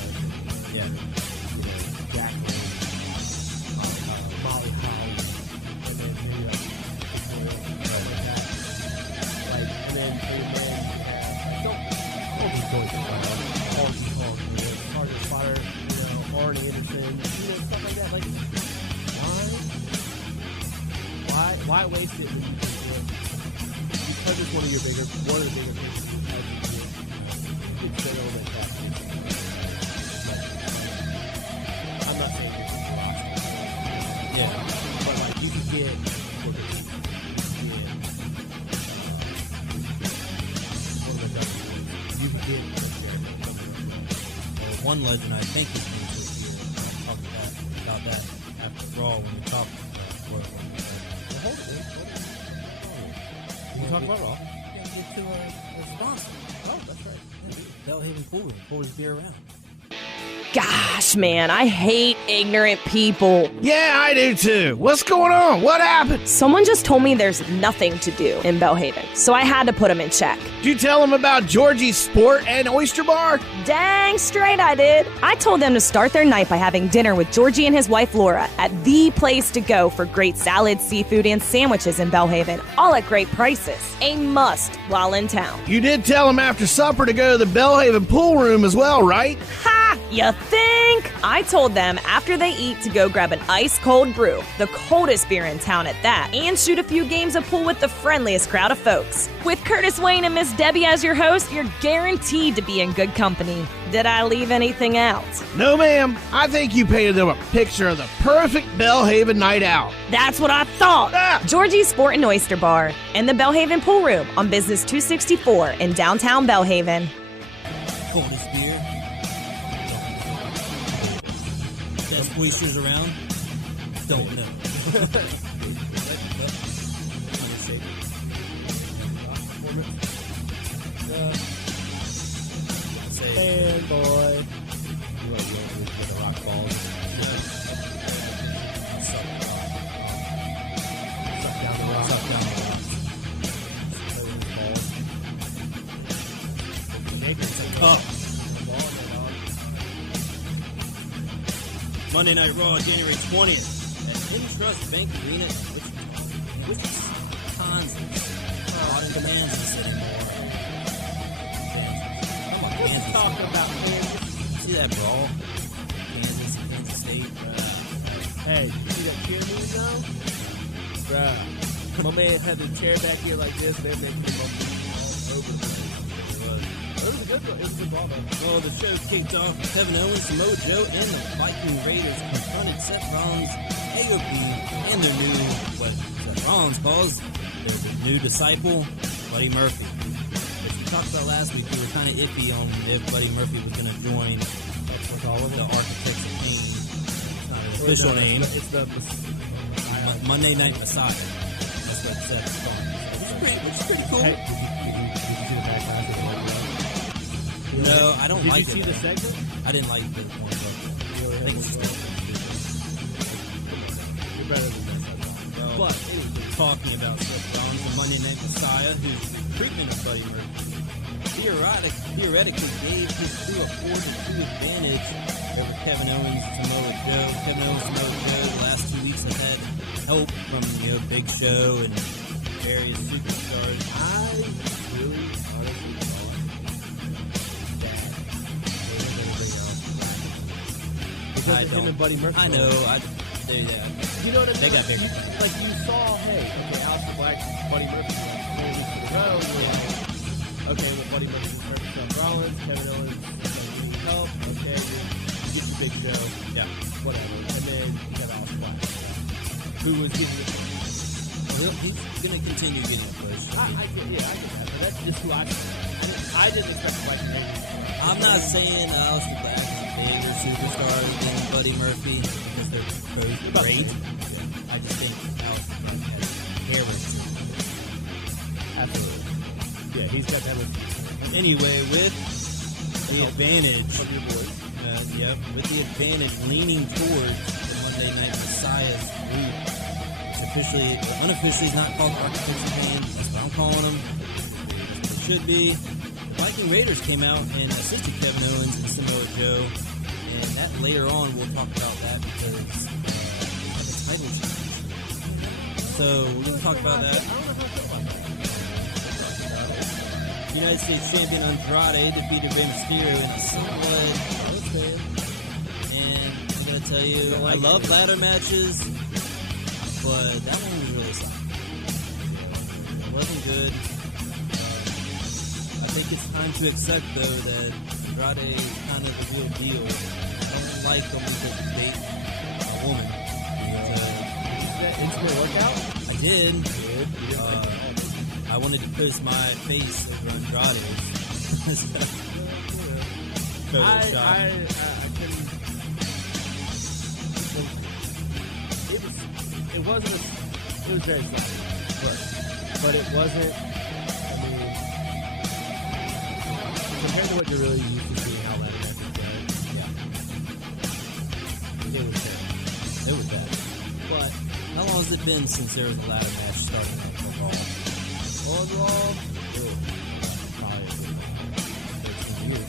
yeah. You know, Jack Lane, Molly Holly, and then maybe like that. Like, and then don't be going to Honky Tonk, Sergeant Slaughter, you know, Arnie Anderson, you know, stuff like that. Like, why waste it when you can do it? Because it's one of the bigger things you could set over that. I'm not saying this is the roster. Yeah. But like you could get one legend I think is going to appear. I'll talk about that after Raw when we talk about Royal Rumble. Hold it. Can you talk about Raw? We're going to get to a sponsor. Oh, that's right. Bellhaven Coolers. Coolers beer around. Gosh, man, I hate ignorant people. Yeah, I do too. What's going on? What happened? Someone just told me there's nothing to do in Belhaven, so I had to put them in check. Did you tell them about Georgie's Sport and Oyster Bar? Dang straight I did. I told them to start their night by having dinner with Georgie and his wife Laura at the place to go for great salads, seafood, and sandwiches in Belhaven, all at great prices. A must while in town. You did tell them after supper to go to the Belhaven pool room as well, right? Ha! You think? I told them after they eat to go grab an ice-cold brew, the coldest beer in town at that, and shoot a few games of pool with the friendliest crowd of folks. With Curtis Wayne and Miss Debbie as your host, you're guaranteed to be in good company. Did I leave anything out? No, ma'am. I think you painted them a picture of the perfect Belhaven night out. That's what I thought. Georgie's Sport and Oyster Bar and the Belhaven Pool Room on Business 264 in downtown Belhaven. Coldest beer. Best oysters around? Don't know. Fanboy. You want to go with the rock balls? Suck down the rock. Suck down the rock. Monday Night Raw, January 20th at Intrust Bank Arena in Wisconsin. Not in Kansas anymore. Kansas. Talking about Kansas. See that brawl? Kansas State. Hey, you see that cheer move now? Bruh. My man had the chair back here like this, and everything came up all over the place. It was a good one. It was a good ball, though. Well, the show kicked off with Kevin Owens, Samoa Joe, and the Viking Raiders confronted Seth Rollins, AOP, and their new, what Seth Rollins calls their new disciple, Buddy Murphy. As we talked about last week, we were kind of iffy on if Buddy Murphy was going to join the Architects of Pain. It's not an official name. It's the Monday Night Messiah. That's what Seth is calling it. Which is pretty cool. Hey, did you see the backlash of the No, I don't like it. Did you see the segment? I didn't like the one. I think it's just You're better than this. but talking about Seth Rollins, the Monday Night Messiah, whose treatment of Buddy Murphy theoretically gave his crew a 4-2 advantage over Kevin Owens and Samoa Joe. Kevin Owens and Samoa Joe the last 2 weeks have had help from Big Show and various superstars. I really honestly thought that they were going to bring out because of him and Buddy Murphy. I know. You know what I mean? They got bigger. Like you saw, hey, okay, Aleister Black, Buddy Murphy, 4 weeks in a row. Okay, with Buddy Murphy versus Seth Rollins, Kevin Owens, you need help. Okay, you get your Big Show. Yeah. Whatever. And then you got Aleister Black, who was getting the push. He's going to continue getting pushed. I get that. But that's just who I didn't expect the Viking Raiders. I'm not saying Aleister Black is a bigger superstar than Buddy Murphy because they're both great. I just think Aleister Black has character. Absolutely. Yeah, he's got that with. Anyway, with the advantage, with the advantage leaning towards the Monday Night Messiah's group, unofficially, it's not called Architects of Pain. That's what I'm calling them. That's what it should be. The Viking Raiders came out and assisted Kevin Owens and Samoa Joe, and that later on we'll talk about that because the title change. So we're going to talk about that. United States Champion Andrade defeated Rey Mysterio in a somewhat close fan. And I'm going to tell you, I love ladder matches, but that one was really sloppy. It wasn't good. I think it's time to accept, though, that Andrade is kind of the real deal. I don't like when we just date a woman. It's going to work out? I did. I wanted to post my face over Andrade's. I couldn't. It was very sloppy. But it wasn't, I mean, compared to what you're really used to seeing how ladder matches go, How's it been since there was a ladder match starting at the Raw? On Raw, probably 13 years.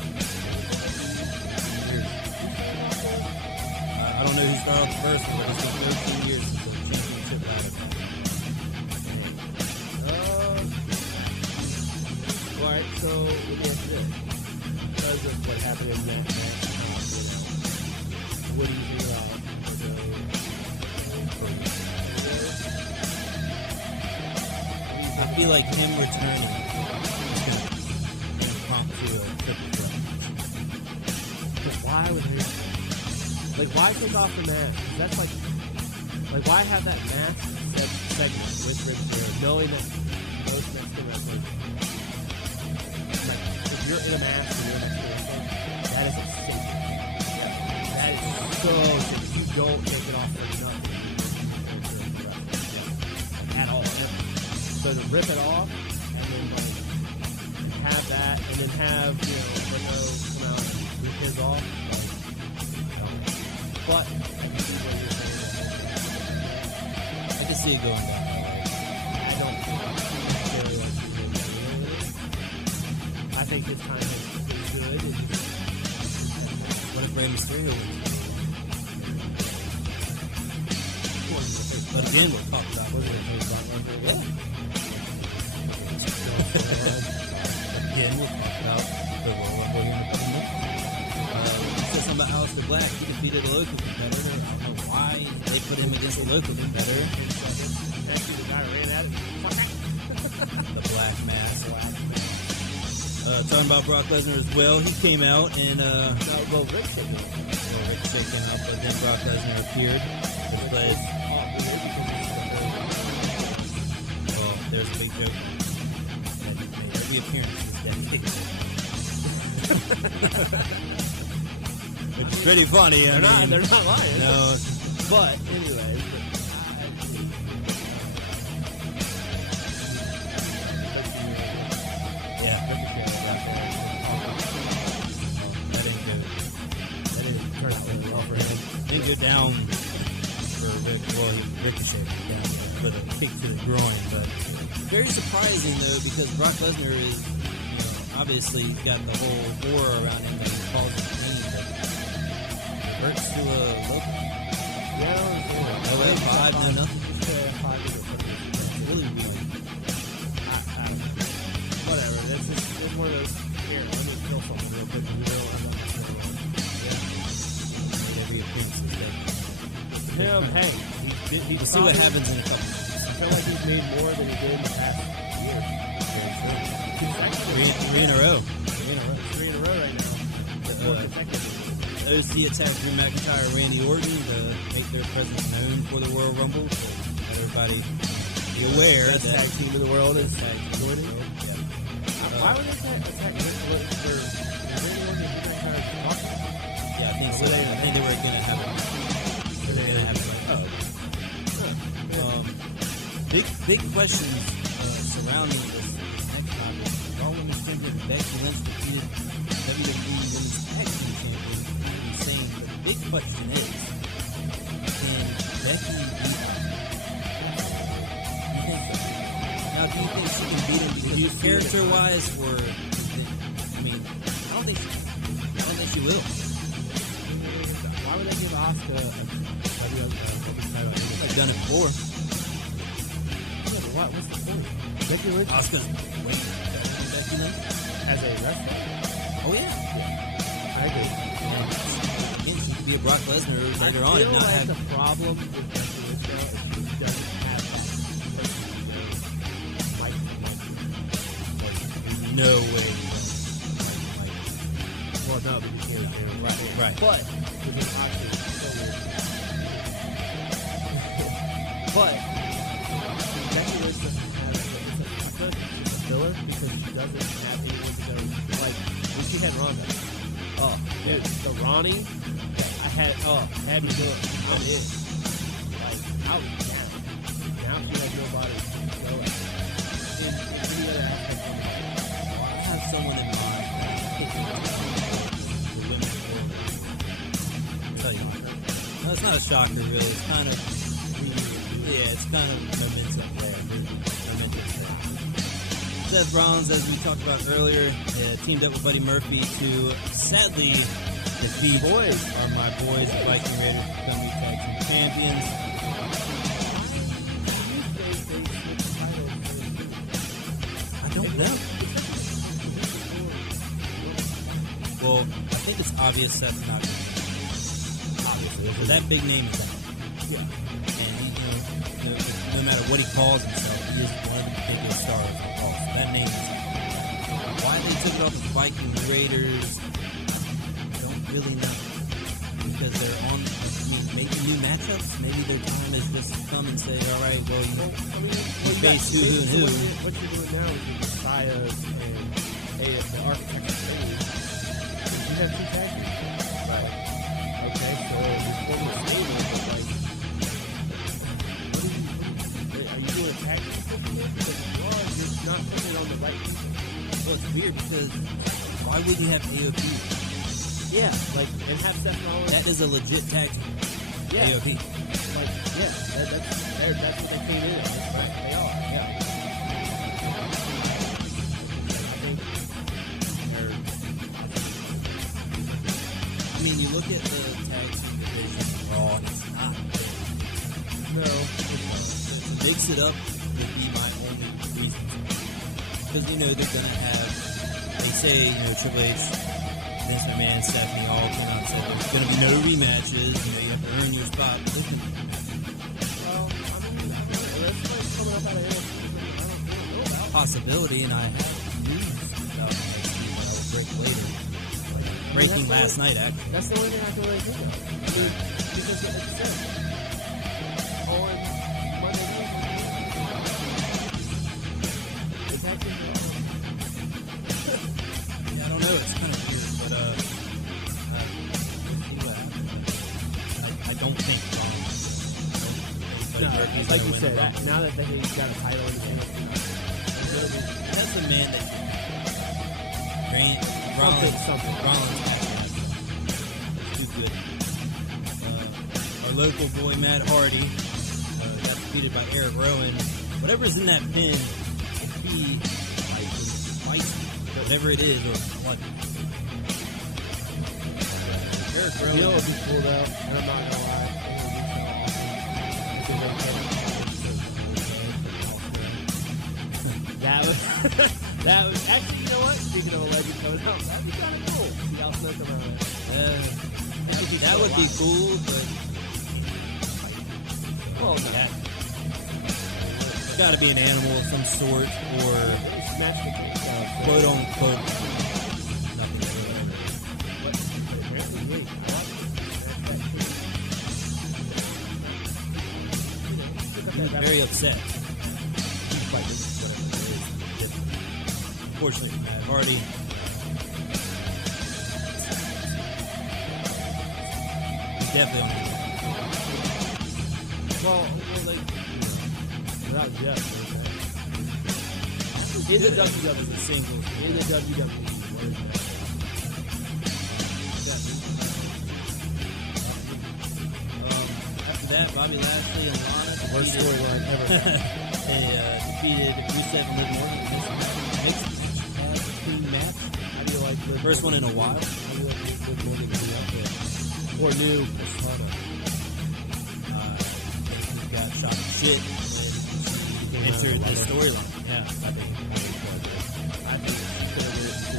I don't know who started off the first one, but it's been 13 years since the championship ladder match. Alright, so let me ask this. Because of what happened in that match, what do you think about I feel like him returning is going to prompt to a triple threat. But why would he? Like, why take off the mask? 'Cause that's like, why have that mask segment with Ricochet, knowing that most Mexican wrestlers, like, if you're in a mask and you're in a Mexican wrestler, that is a statement. That is so sick. You don't take it off for nothing. At all. So to rip it off and then like have that and then have, you know, Rico come out and rip his off, like, but I can see what you're saying. I can see it going down. I don't necessarily like to do it. I think his time is good. And what if Rey Mysterio wins? But again, we'll talk about what is it? yeah. Again, we'll talk about the Royal Rumble here in a couple minutes. You said something about Aleister Black. He defeated a local competitor. I don't know why they put him against a local competitor. Actually, the guy ran at it. The Black Mass. Talking about Brock Lesnar as well. He came out and Ricochet came out, but then Brock Lesnar appeared. There's a big joke that he made every appearance this decade. Which is pretty funny. They're not lying. No. But anyway, yeah. That didn't turn out really well for him. Didn't go down for Rick. Well, he ricocheted down with a kick to the groin, but very surprising though, because Brock Lesnar is, obviously he's got the whole aura around him that he calls it pain, but reverts to a local. No way, 5, no nothing. Really weird. Whatever. That's just one of those. Here, let me kill something real quick. Made every appearance this day. Him, hey, we'll see what happens in a couple months. I feel like he's made more than he did in the past year. Three in a row. 3 in a row right now. OC attacked Drew McIntyre and Randy Orton to make their presence known for the Royal Rumble. So let everybody be aware that tag team in the world is tag team Orton. Yeah. Why would they attack Randy Orton and Drew McIntyre? Yeah, I think so. I think they were going to have it. Big questions surrounding this next topic. Raw Women's Champion Becky Lynch defeated WWE Women's Tag Team Champion Insane. But the big question is, can Becky beat her? You think so? Now, do you think she can beat him because character-wise, or I don't think she will. Why would they give Asuka a title? They've done it before. What's the point? Becky Lynch? Asuka's way better than Becky Lynch. As a wrestler? Oh, yeah. I agree. Again, she could be a Brock Lesnar later on. I feel like the problem with Becky Lynch now is she doesn't have that person. No way. Well, no, but you can't do it. Right. But, which is actually so weird. But, Becky Lynch doesn't have it's a filler because she doesn't have anyone to go. Like, when she had Ronda. Oh, dude, the Ronnie, had me do it. I'm in. Like, I was down. Now she has nobody to go at. In any other aspect of it. I have someone in mind. The women's world. I'll tell you. No, it's not a shocker, really. It's kind of. Yeah, it's kind of momentum there. Seth Rollins, as we talked about earlier, teamed up with Buddy Murphy to sadly defeat my boys, the Viking Raiders, to become new tag team champions. I don't know. Well, I think it's obvious Seth's not going to be. Obviously. Because that big name is out. Yeah. And he, no matter what he calls himself, he is one of the biggest stars of all. So that name is out. Why they took it off the Viking Raiders, I don't really know. Because they're making new matchups. Maybe their time is just to come and say, all right, well, you face who and who. What you're doing now is the Messiahs and the Architects of Faith. You have two tag teams. Right. Okay, so you're forming a stable, but like, are you doing a tag team system? Because you're not putting it on the right people. Well, it's weird because why would you have AOP? Yeah, like, and have Seth Rollins. That is a legit tag team. Yeah. AOP. Like, yeah, that's what they came in as. Right. They are, yeah. I mean, you look at the tag team division Raw, it's not big. No. To mix it up would be my only reason. Because, they're going to have, they say, Triple H, Vince McMahon, Stephanie all came out and said there's going to be no rematches, you have to earn your spot. But they can, coming up out of here. Possibility, and I have news about NXT that I will break later. Breaking last night, actually. That's the only thing I can really think of. I mean, because it said on Monday night, the tag team I don't know. It's kind of weird, but we'll see what happens. I don't think like you said, now that he's got a title in his hand, that's a man that Rollins too good. Our local boy Matt Hardy got defeated by Eric Rowan. Whatever's in that pin, if he fights whatever it is, or what. Eric Rowan. You know if he pulled out, and I'm not gonna lie. That was actually, you know what? Speaking of a legend coming out, that'd be kind of cool. See Al Snow come out. That would be cool, but it's got to be an animal of some sort, or quote unquote nothing. Very upset. Unfortunately, Matt Hardy. He's definitely on the without Jeff, in the WWE as a singles. In the WWE, after that, Bobby Lashley and Lana. Worst storyline ever. They defeated Rusev and Liv Morgan in this mixed match. How do you like the first one in a while? How do you like Liv Morgan to be out there? Or new persona? He got shot in shit when she entered the storyline. Yeah, I think she could have made it to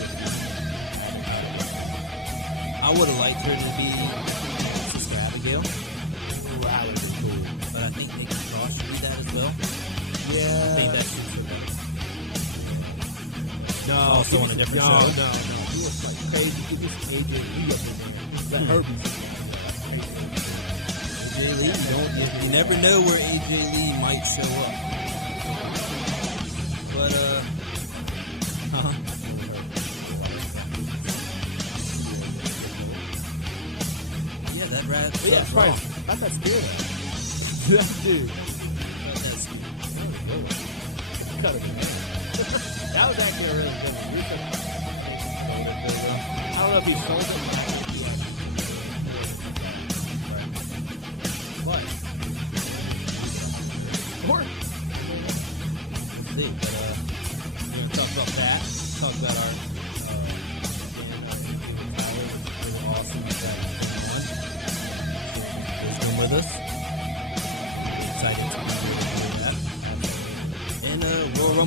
I would have liked her to be Sister Abigail. That would be cool. But I think Nikki Cross should be that as well. Yeah. I think that suits her better. No, also on a different show. No. He was like crazy. He was AJ Lee up in there. That herpes. AJ Lee, you never know where AJ Lee might show up. But yeah, that rat. Yeah, right. I got scared of that dude. Cut it. That was actually a really good one. I don't know if he sold it. But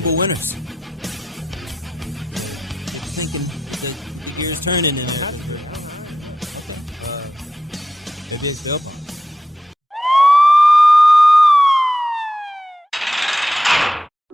multiple winners. Thinking the gears turning in there. OBX bail bond.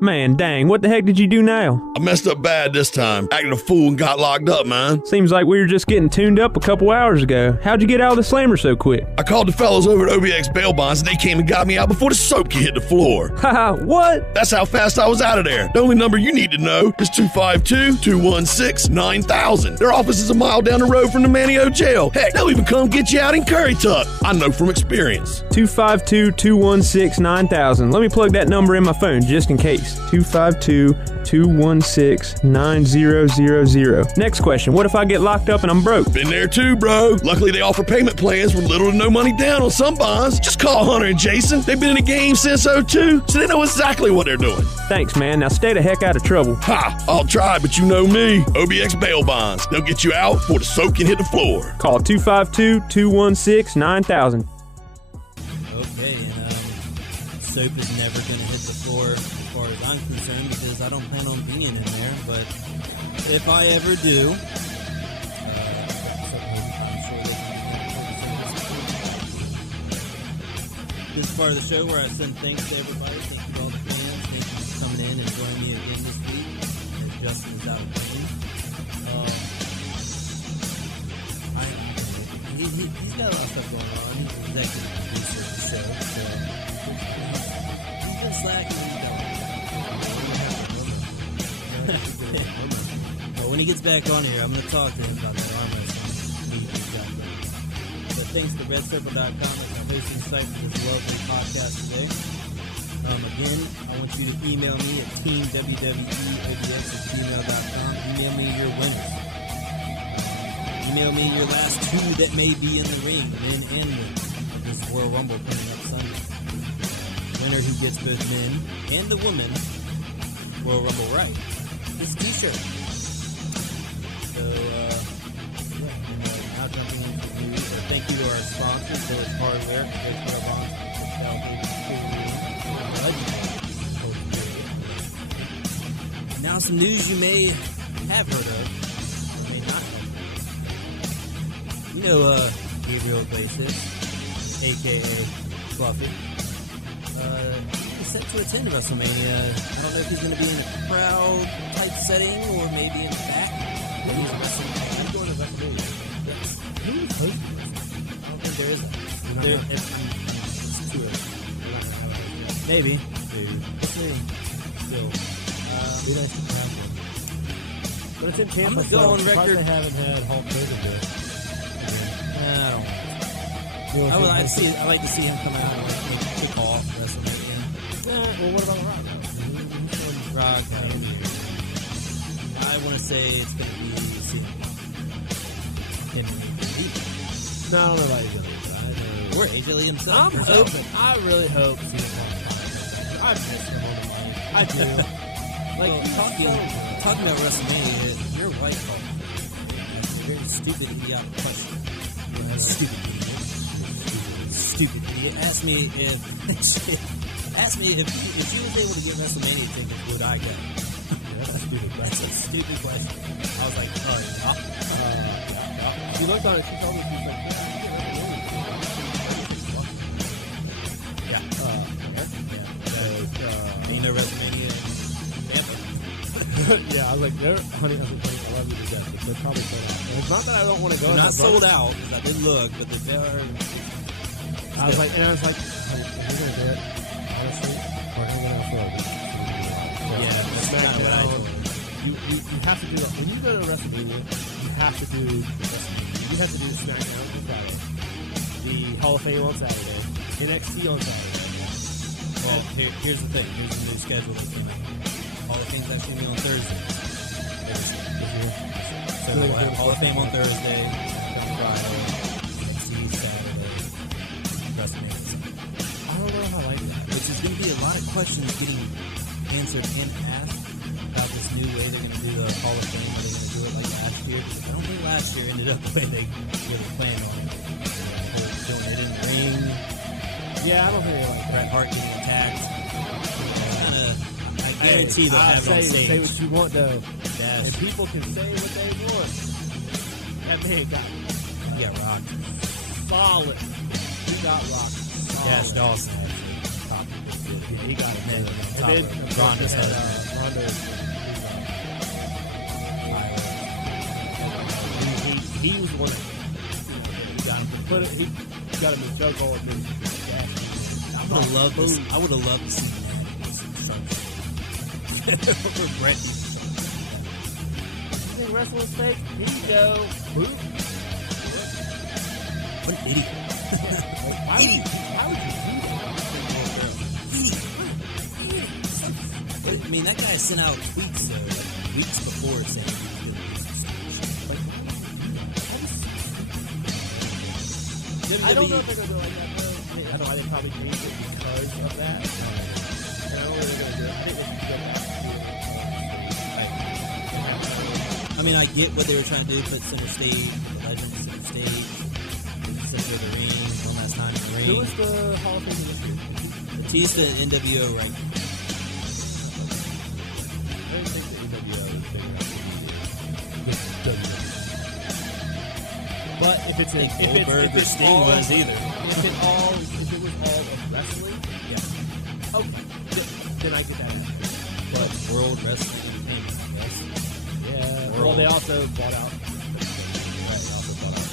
Man, dang, what the heck did you do now? I messed up bad this time. Acted a fool and got locked up, man. Seems like we were just getting tuned up a couple hours ago. How'd you get out of the slammer so quick? I called the fellows over at OBX Bail Bonds and they came and got me out before the soap could hit the floor. Haha, what? That's how fast I was out of there. The only number you need to know is 252-216-9000. Their office is a mile down the road from the Manio jail. Heck, they'll even come get you out in Curry Tuck. I know from experience. 252-216-9000. Let me plug that number in my phone just in case. 252-216-9000. Next question. What if I get locked up and I'm broke? Been there too, bro. Luckily, they offer payment plans with little to no money down on some bonds. Just call Hunter and Jason. They've been in the game since 2002, so they know exactly what they're doing. Thanks, man. Now stay the heck out of trouble. Ha! I'll try, but you know me. OBX Bail Bonds. They'll get you out before the soap can hit the floor. Call 252-216-9000. Okay, and soap is never going to hit the floor as far as I'm concerned because I don't plan on being in there, but if I ever do, I'm sure this is part of the show where I send thanks to everybody. Thank you to all the fans. Thank you for coming in and joining me again this week as Justin is out of pain. He's got a lot of stuff going on. He's the executive producer of the show, so he's been slacking when he don't. Well, when he gets back on here, I'm going to talk to him about that arm wrestling. But thanks to RedCircle.com that's our hosting site for this lovely podcast today. Again, I want you to email me at teamwweobx@gmail.com. Email me your winners. Email me your last two that may be in the ring, men and women, of this Royal Rumble coming up Sunday. Winner who gets both men and the women Royal Rumble right. This t-shirt. So, now jumping into the news. Thank you to our sponsors, Village Hardware, Now some news you may have heard of, or may not have. You know Gabriel Iglesias, a.k.a. Fluffy. He's set to attend WrestleMania. I don't know if he's going to be in a crowd-type setting or maybe in the back. But he's wrestling. I'm going to WrestleMania. Yes. Who's hosting this? I don't think there is a it's too early. Maybe. We'll see. Still. Be nice to have one. But it's in Tampa, I'm going to go on record. They haven't had Hulk Hogan yet. I don't know. I like to see him come out and kick off WrestleMania. Well, what about Rock? Rock, I want to say it's going to be CM Punk. No, I don't know about AJ Lee. Or AJ Lee himself. I really hope CM Punk. I miss him on the mic. I do. Talking about WrestleMania, your wife called me. That's a very stupid, idiotic question. Stupid idiot. Asked me if she was able to get WrestleMania tickets, would I go? That's a stupid question. That's a stupid question. I was like, She looked on it. She told me she was like, ain't no WrestleMania in Tampa. yeah, I was like, honey, I love you to death, but they're probably sold out. And it's not that I don't want to go. They're not sold out, because I did look, but they are. I was like, honey, if we're going to do it, honestly, we're going to get our flow. Yeah, that's kind of what I told her. You have to do that. When you go to WrestleMania, you have to do WrestleMania. You have to do SmackDown on Friday, the Hall of Fame on Saturday, NXT on Saturday. Well, here's the thing. Here's the new schedule that came out. Hall of Fame's actually going to be on Thursday. So we'll have Hall of Fame on Thursday, Friday, NXT Saturday, WrestleMania Sunday. I don't know if I like that. Which is going to be a lot of questions getting answered and asked about this new way they're going to do the Hall of Fame. Are they going to do it like last year? Because I don't think last year ended up the way they really planned on it. Doing it in the ring. Yeah, I don't think they like Bret Hart getting attacked. I guarantee they'll have it on stage. Say what you want, though. Dash. And people can say what they want. That man got rocked. solid. He got rocked. Solid. Dash Dawson actually. Top good. Yeah, he got it. And And then then Ronda's husband. He was the one that got him to put it. He got him to choke all of this. I would have loved to see that. Regret. You think wrestling's fake? Here you go. What an idiot. Why would you do that? I mean, that guy sent out tweets weeks before saying he was going to do some stupid shit. I don't know if they're going to go like that, though. I know they probably changed it because of that. And I don't know what they're going to do. I think they should go back to it. I mean, I get what they were trying to do, put center stage, the legends center stage, center of the ring, one last time in the ring. Who was the Hall of Fame this year? Batista and NWO right now. I didn't think the NWO was big enough to be WWE. But if it's Goldberg or Sting was either. If it was all of wrestling, Yeah. okay, then I get that answer. But World Wrestling Entertainment, yes. Yeah. World. Well, they also bought out. Right. They also bought out.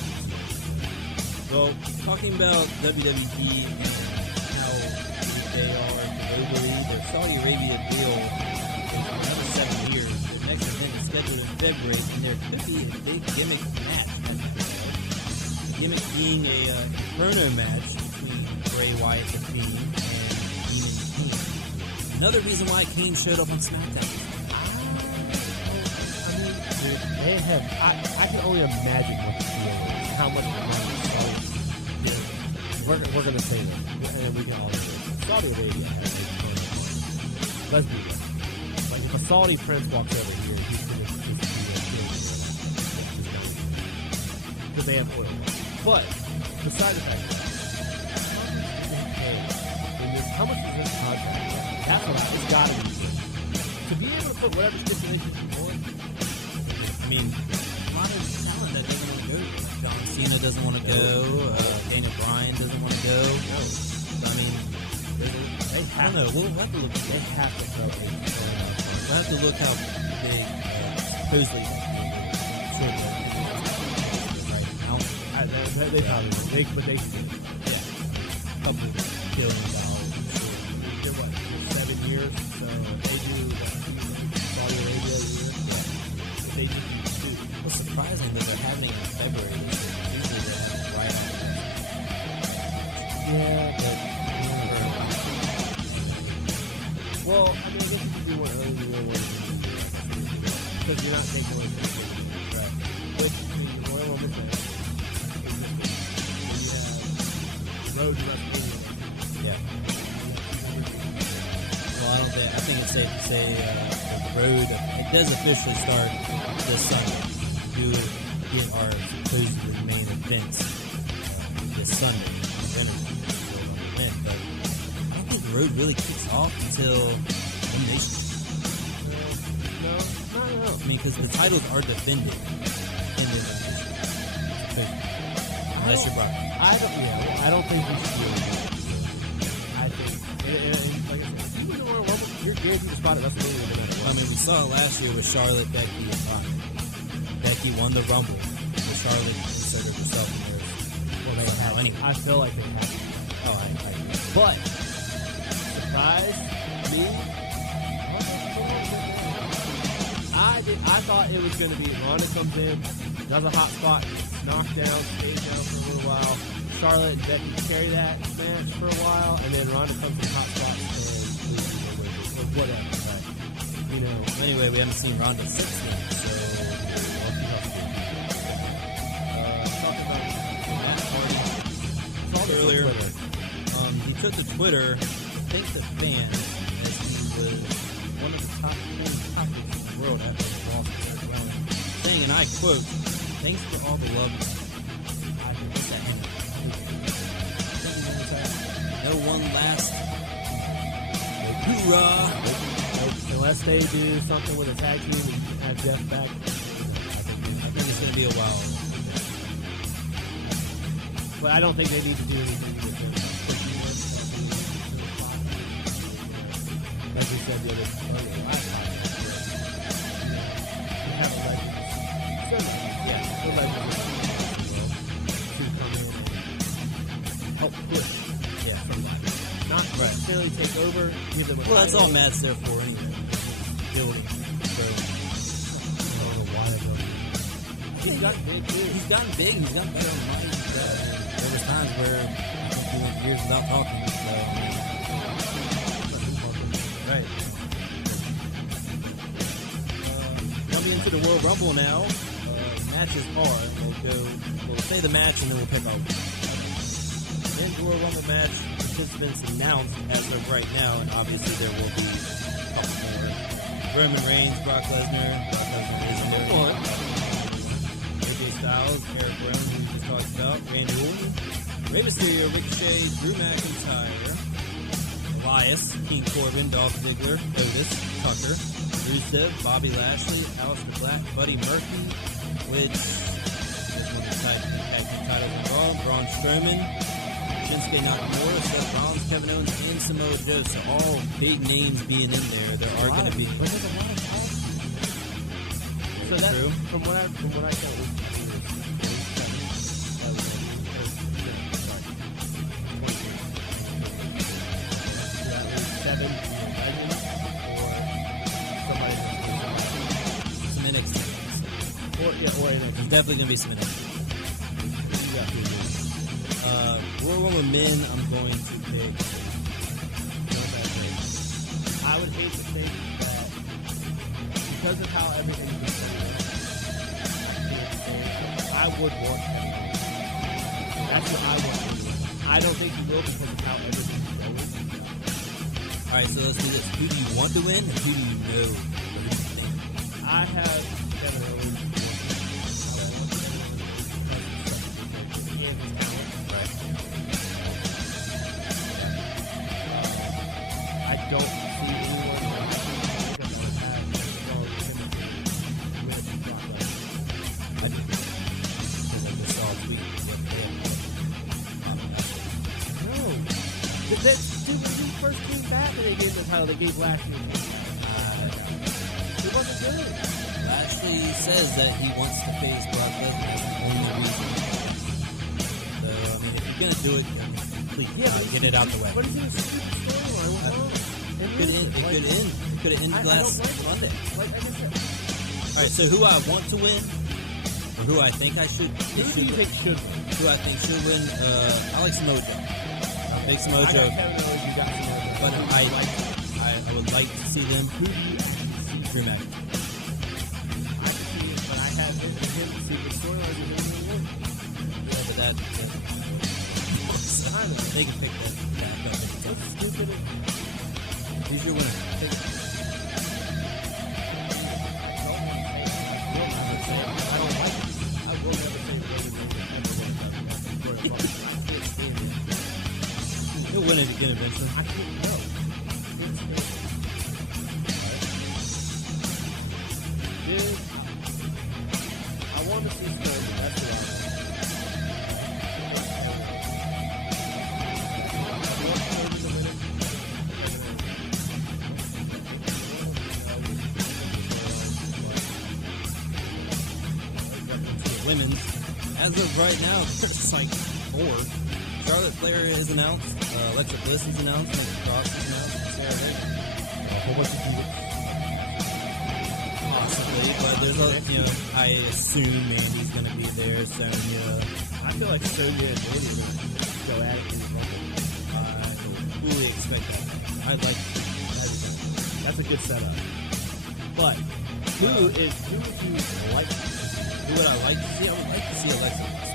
Well, talking about WWE and how they are globally, their Saudi Arabia deal is for another 7 years. Their next event is scheduled in February, and there could be a big gimmick match. The gimmick being a Inferno match between Bray Wyatt, the Fiend, and Demon King. Another reason why Kane showed up on SmackDown. I mean, dude, they have. I can only imagine what the deal is. How much money Saudi. We're gonna say this, and we can all do it. Saudi Arabia has a ton of money. Let's be real. Like if a Saudi prince walks over here, he's gonna because they have oil. But beside the fact that how much is this contract? That's what it's gotta be. To be able to put whatever stipulations you want. I mean, a lot of talent that doesn't want to go. John Cena doesn't want to go. Daniel Bryan doesn't want to go. No. I mean, they have. I don't know. We'll have to look. They have to throw a. We'll have to look how big supposedly. Sure, right now. They probably will. But they should. Yeah, a couple $1 billion. They're what? 7 years. So they do Saudi Arabia a year. Yeah. If they do. It's surprising that they're happening in February. Usually they have it right on. Yeah, but well, I mean, I guess you could do one early, you one because you're not taking away from the right? Which means the Royal Rumble thing. Then you have the road to WrestleMania. Yeah. Well, I think it's safe to say the road. It does officially start this Sunday. Do get our supposedly main events this Sunday. But I don't think the road really kicks off until Elimination. No. I mean, because the titles are defended in the Elimination. Unless you're Brock. I don't think we should do it. I think, like I said, if you win the Royal Rumble, you're guaranteed to spot at WrestleMania no matter what. I mean, we saw it last year with Charlotte, Becky, and Ronda. Becky won the Rumble, but Charlotte inserted herself in there. Well, they have. Anyway. I feel like they have. Oh, I agree. But, surprise me, I thought it was going to be Ronda comes in, does a hot spot, knocked down, stays down for a little while. Charlotte and Becky carry that match for a while, and then Ronda comes in hot spot and loses or whatever. But, you know. Anyway, we haven't seen Ronda since then, so talking about Matt Hardy earlier. He took to Twitter to thank the fans as he was one of the top 10 topics in the world after the loss of Eric Rowan, saying, and I quote, "Thanks for all the love. I miss that him. No one last hoorah. Unless they do something with a tag team and have Jeff back, I think it's going to be a while. but I don't think they need to do anything with him. As we said the other last time. We have a legend. The legend to come in and help push somebody. Not necessarily take over, give them a Well, that's all Matt's there for anyway. Building. So, I don't know why they go. He's gotten big, too. He's gotten big and he's gotten better on mic. There was times where I think he went years without talking. So, right. Jumping into the World Rumble now. Matches are. We'll say the match and then we'll pick our in the World Rumble match. Participants announced as of right now, and obviously there will be a couple more. Roman Reigns, Brock Lesnar. Brock Lesnar is number one. AJ Styles, Eric Rowan, who we just talked about, Randy Orton, Rey Mysterio, Ricochet, Drew McIntyre, Elias, King Corbin, Dolph Ziggler, Otis, Tucker, Rusev, Bobby Lashley, Aleister Black, Buddy Murphy, which is one of the tag team titles in Raw, Braun Strowman, Shinsuke Nakamura, Seth Rollins, Kevin Owens, and Samoa Joe. So all big names being in there. There are going to be. But there's a lot of tag teams. So that's true. From what I counted. Seven legends or somebody. Some NXT. Or NXT. There's definitely going to be some NXT. World Rumble men, I'm going to pick. I would hate to think that because of how everything's been going, I would want everything. That's what I want to do. I don't think he will because of how everything's going. Alright, so let's do this. Who do you want to win, and who do you know? Or who do you think? I have Kevin Owens. I don't see anyone that would have strong chemistry with Brock Lesnar. I do. Because I just saw a tweet with him. No. Dude, when he first came back and they gave the title, they gave Lashley a chance. It wasn't good. Lashley says that he wants to face Brock Lesnar. That's the only reason. So, I mean, if you're going to do it, please get it out the way. But it's a stupid storyline. What's wrong? It could have ended last Monday. Like I said. All right, so who I want to win, or who I think I should. Who do you think should win? Who I think should win? I like Samoa Joe. Big Samoa Joe. I got Kevin Owens. You got Samoa Joe. But I would like to see them. Who do you see? Drew McIntyre. I can see it, but I have him to see the storyline with him and win. Yeah, but that they can pick that back up. That's stupid. Who's your winner? I don't like it. I will never say Roman Reigns ever. He'll win it again eventually. I can't know. Dude, I want to see Stone, but that's what I want. Women's. As of right now, there's like 4. Charlotte Flair is announced. Alexa Bliss is announced. Nikki Cross is announced. Sarah Raven. A whole bunch of people. Possibly, but there's I assume Mandy's going to be there. Sonya. I feel like Sonya and Mandy are going to go at it in the Rumble. I fully expect that. I'd like that. That's a good setup. But who would you like to see? Who would I like to see? I would like to see Alexa Bliss.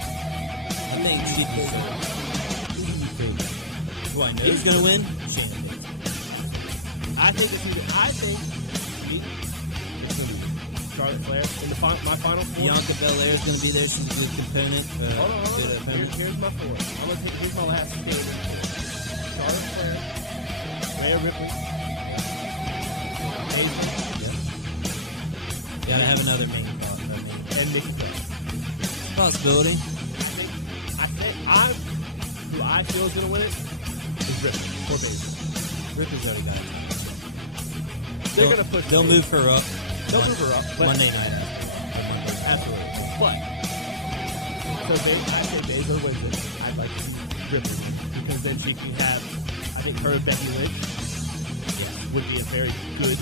I think she'd be so. Who do you think? Who I know is going to win? Shayna Baszler. I think it's going to be Charlotte Flair in my final 4. Bianca Belair is going to be there. She's a good component. Hold on. Here's my 4. Here's my last statement. Charlotte Flair, Rhea Ripley, Gotta have another main card. And Nikki Cross. Possibility. Who I feel is going to win it is Ripper or Baszler. Ripper's already got it. They're going to push. They'll move her up. They'll move her up. Monday night. Absolutely. But so I say Baszler wins it. I'd like to see Ripper win because then she can have. I think her and Becky Lynch would be a very good.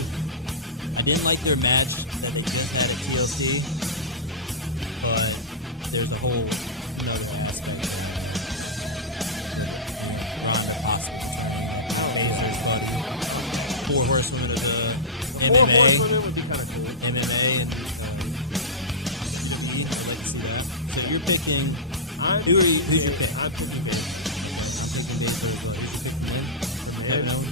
I didn't like their match that they just had at TLC, but there's a whole another aspect of Ronda possibly turning Baszler's buddy. 4 horsewomen of the MMA. 4 horsewomen would be kind of cool. MMA and WWE. I'd like to see that. So you're picking. Who's your pick? I'm picking Baszler. I'm picking Baszler as well. Who's your pick for men? Kevin Owens?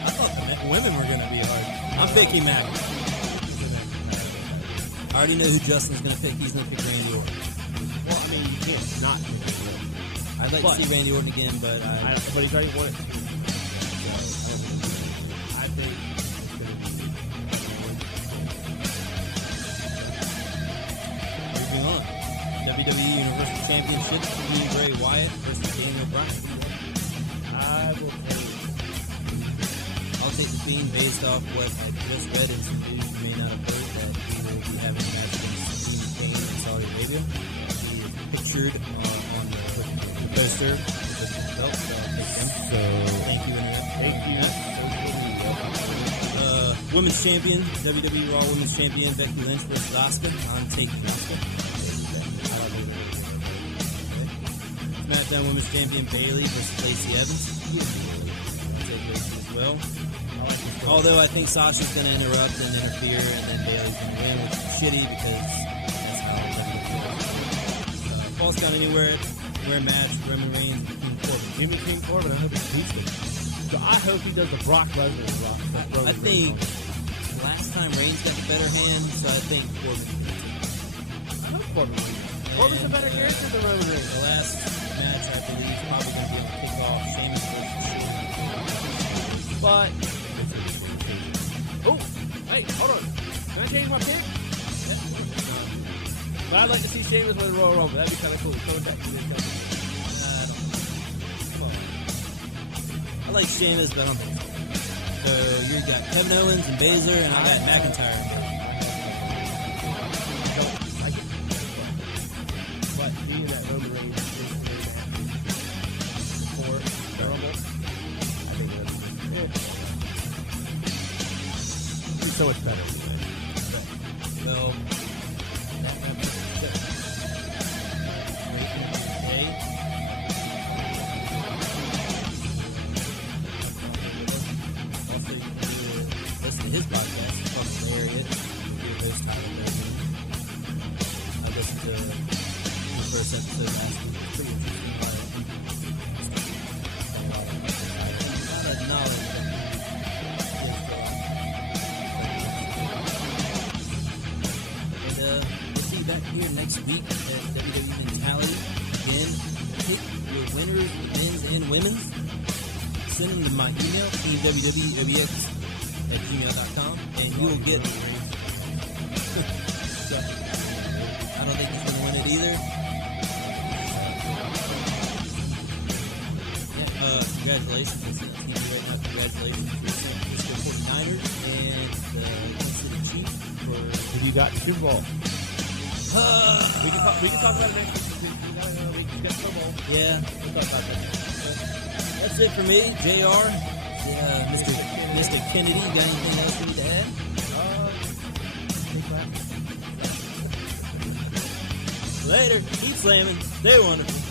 I thought the women were going to be hard. I'm picking Mac. I already know who Justin's going to pick. He's going to pick Randy Orton. Well, I mean, you can't not pick Randy Orton. I'd like to see Randy Orton again, but but he's already won it. So, I think it's going to be. Moving on. WWE Universal Championship, Team Bray Wyatt versus Daniel Bryan. I'll take the Fiend based off what I just read in some news you may not have heard that he will be having a match against Team Kane in Saudi Arabia. He is pictured on the poster with the belt, so I'll take him. So thank you, Internet. Thank you. Women's Champion, WWE Raw Women's Champion Becky Lynch versus Asuka. I'm taking Asuka. SmackDown Women's Champion Bayley versus Lacey Evans. I'll take Lacey as well. Although I think Sasha's going to interrupt and interfere, and then Bayley's going to win, which is shitty because that's how WWE feels. Falls Count Anywhere, match, Roman Reigns, King Corbin. Jimmy King Corbin, I hope he beats him. So I hope he does the Brock Lesnar rock. I think last time Reigns got the better hand, so I think Corbin beats him. I hope Corbin wins. Corbin's a better character than Roman Reigns. The last match, I believe, is probably going to be on kickoff. Sheamus versus Sheamus. But wait, hold on. Can I change my pick? But I'd like to see Sheamus win Royal Rumble. That'd be kind of cool. Come on. I like Sheamus, but I don't think so. So you got Kevin Owens and Baszler, and I got McIntyre and Baszler. But being that Roman Reigns is for Rumble, I think it's so much better. Well, also, you can listen to his podcast. It's called Lariat. You'll hear those titles. I listened to the first episode last week. It's pretty interesting. A lot of knowledge. We'll see you back here next week at WWE Mentality. Again, pick your winners, men's and women's. Send them to my email, teamwwx@gmail.com, and you will get. I don't think he's going to win it either. Yeah, congratulations. It's on TV right now. Congratulations to the San Francisco 49ers and the Kansas City Chiefs for. Who you got in the Super Bowl? We can talk about it next week. We got Super Bowl. Yeah, We'll talk about that. That's it for me, JR. Mr. Kennedy, you got anything else you need to add? Later. Keep slamming. Stay wonderful.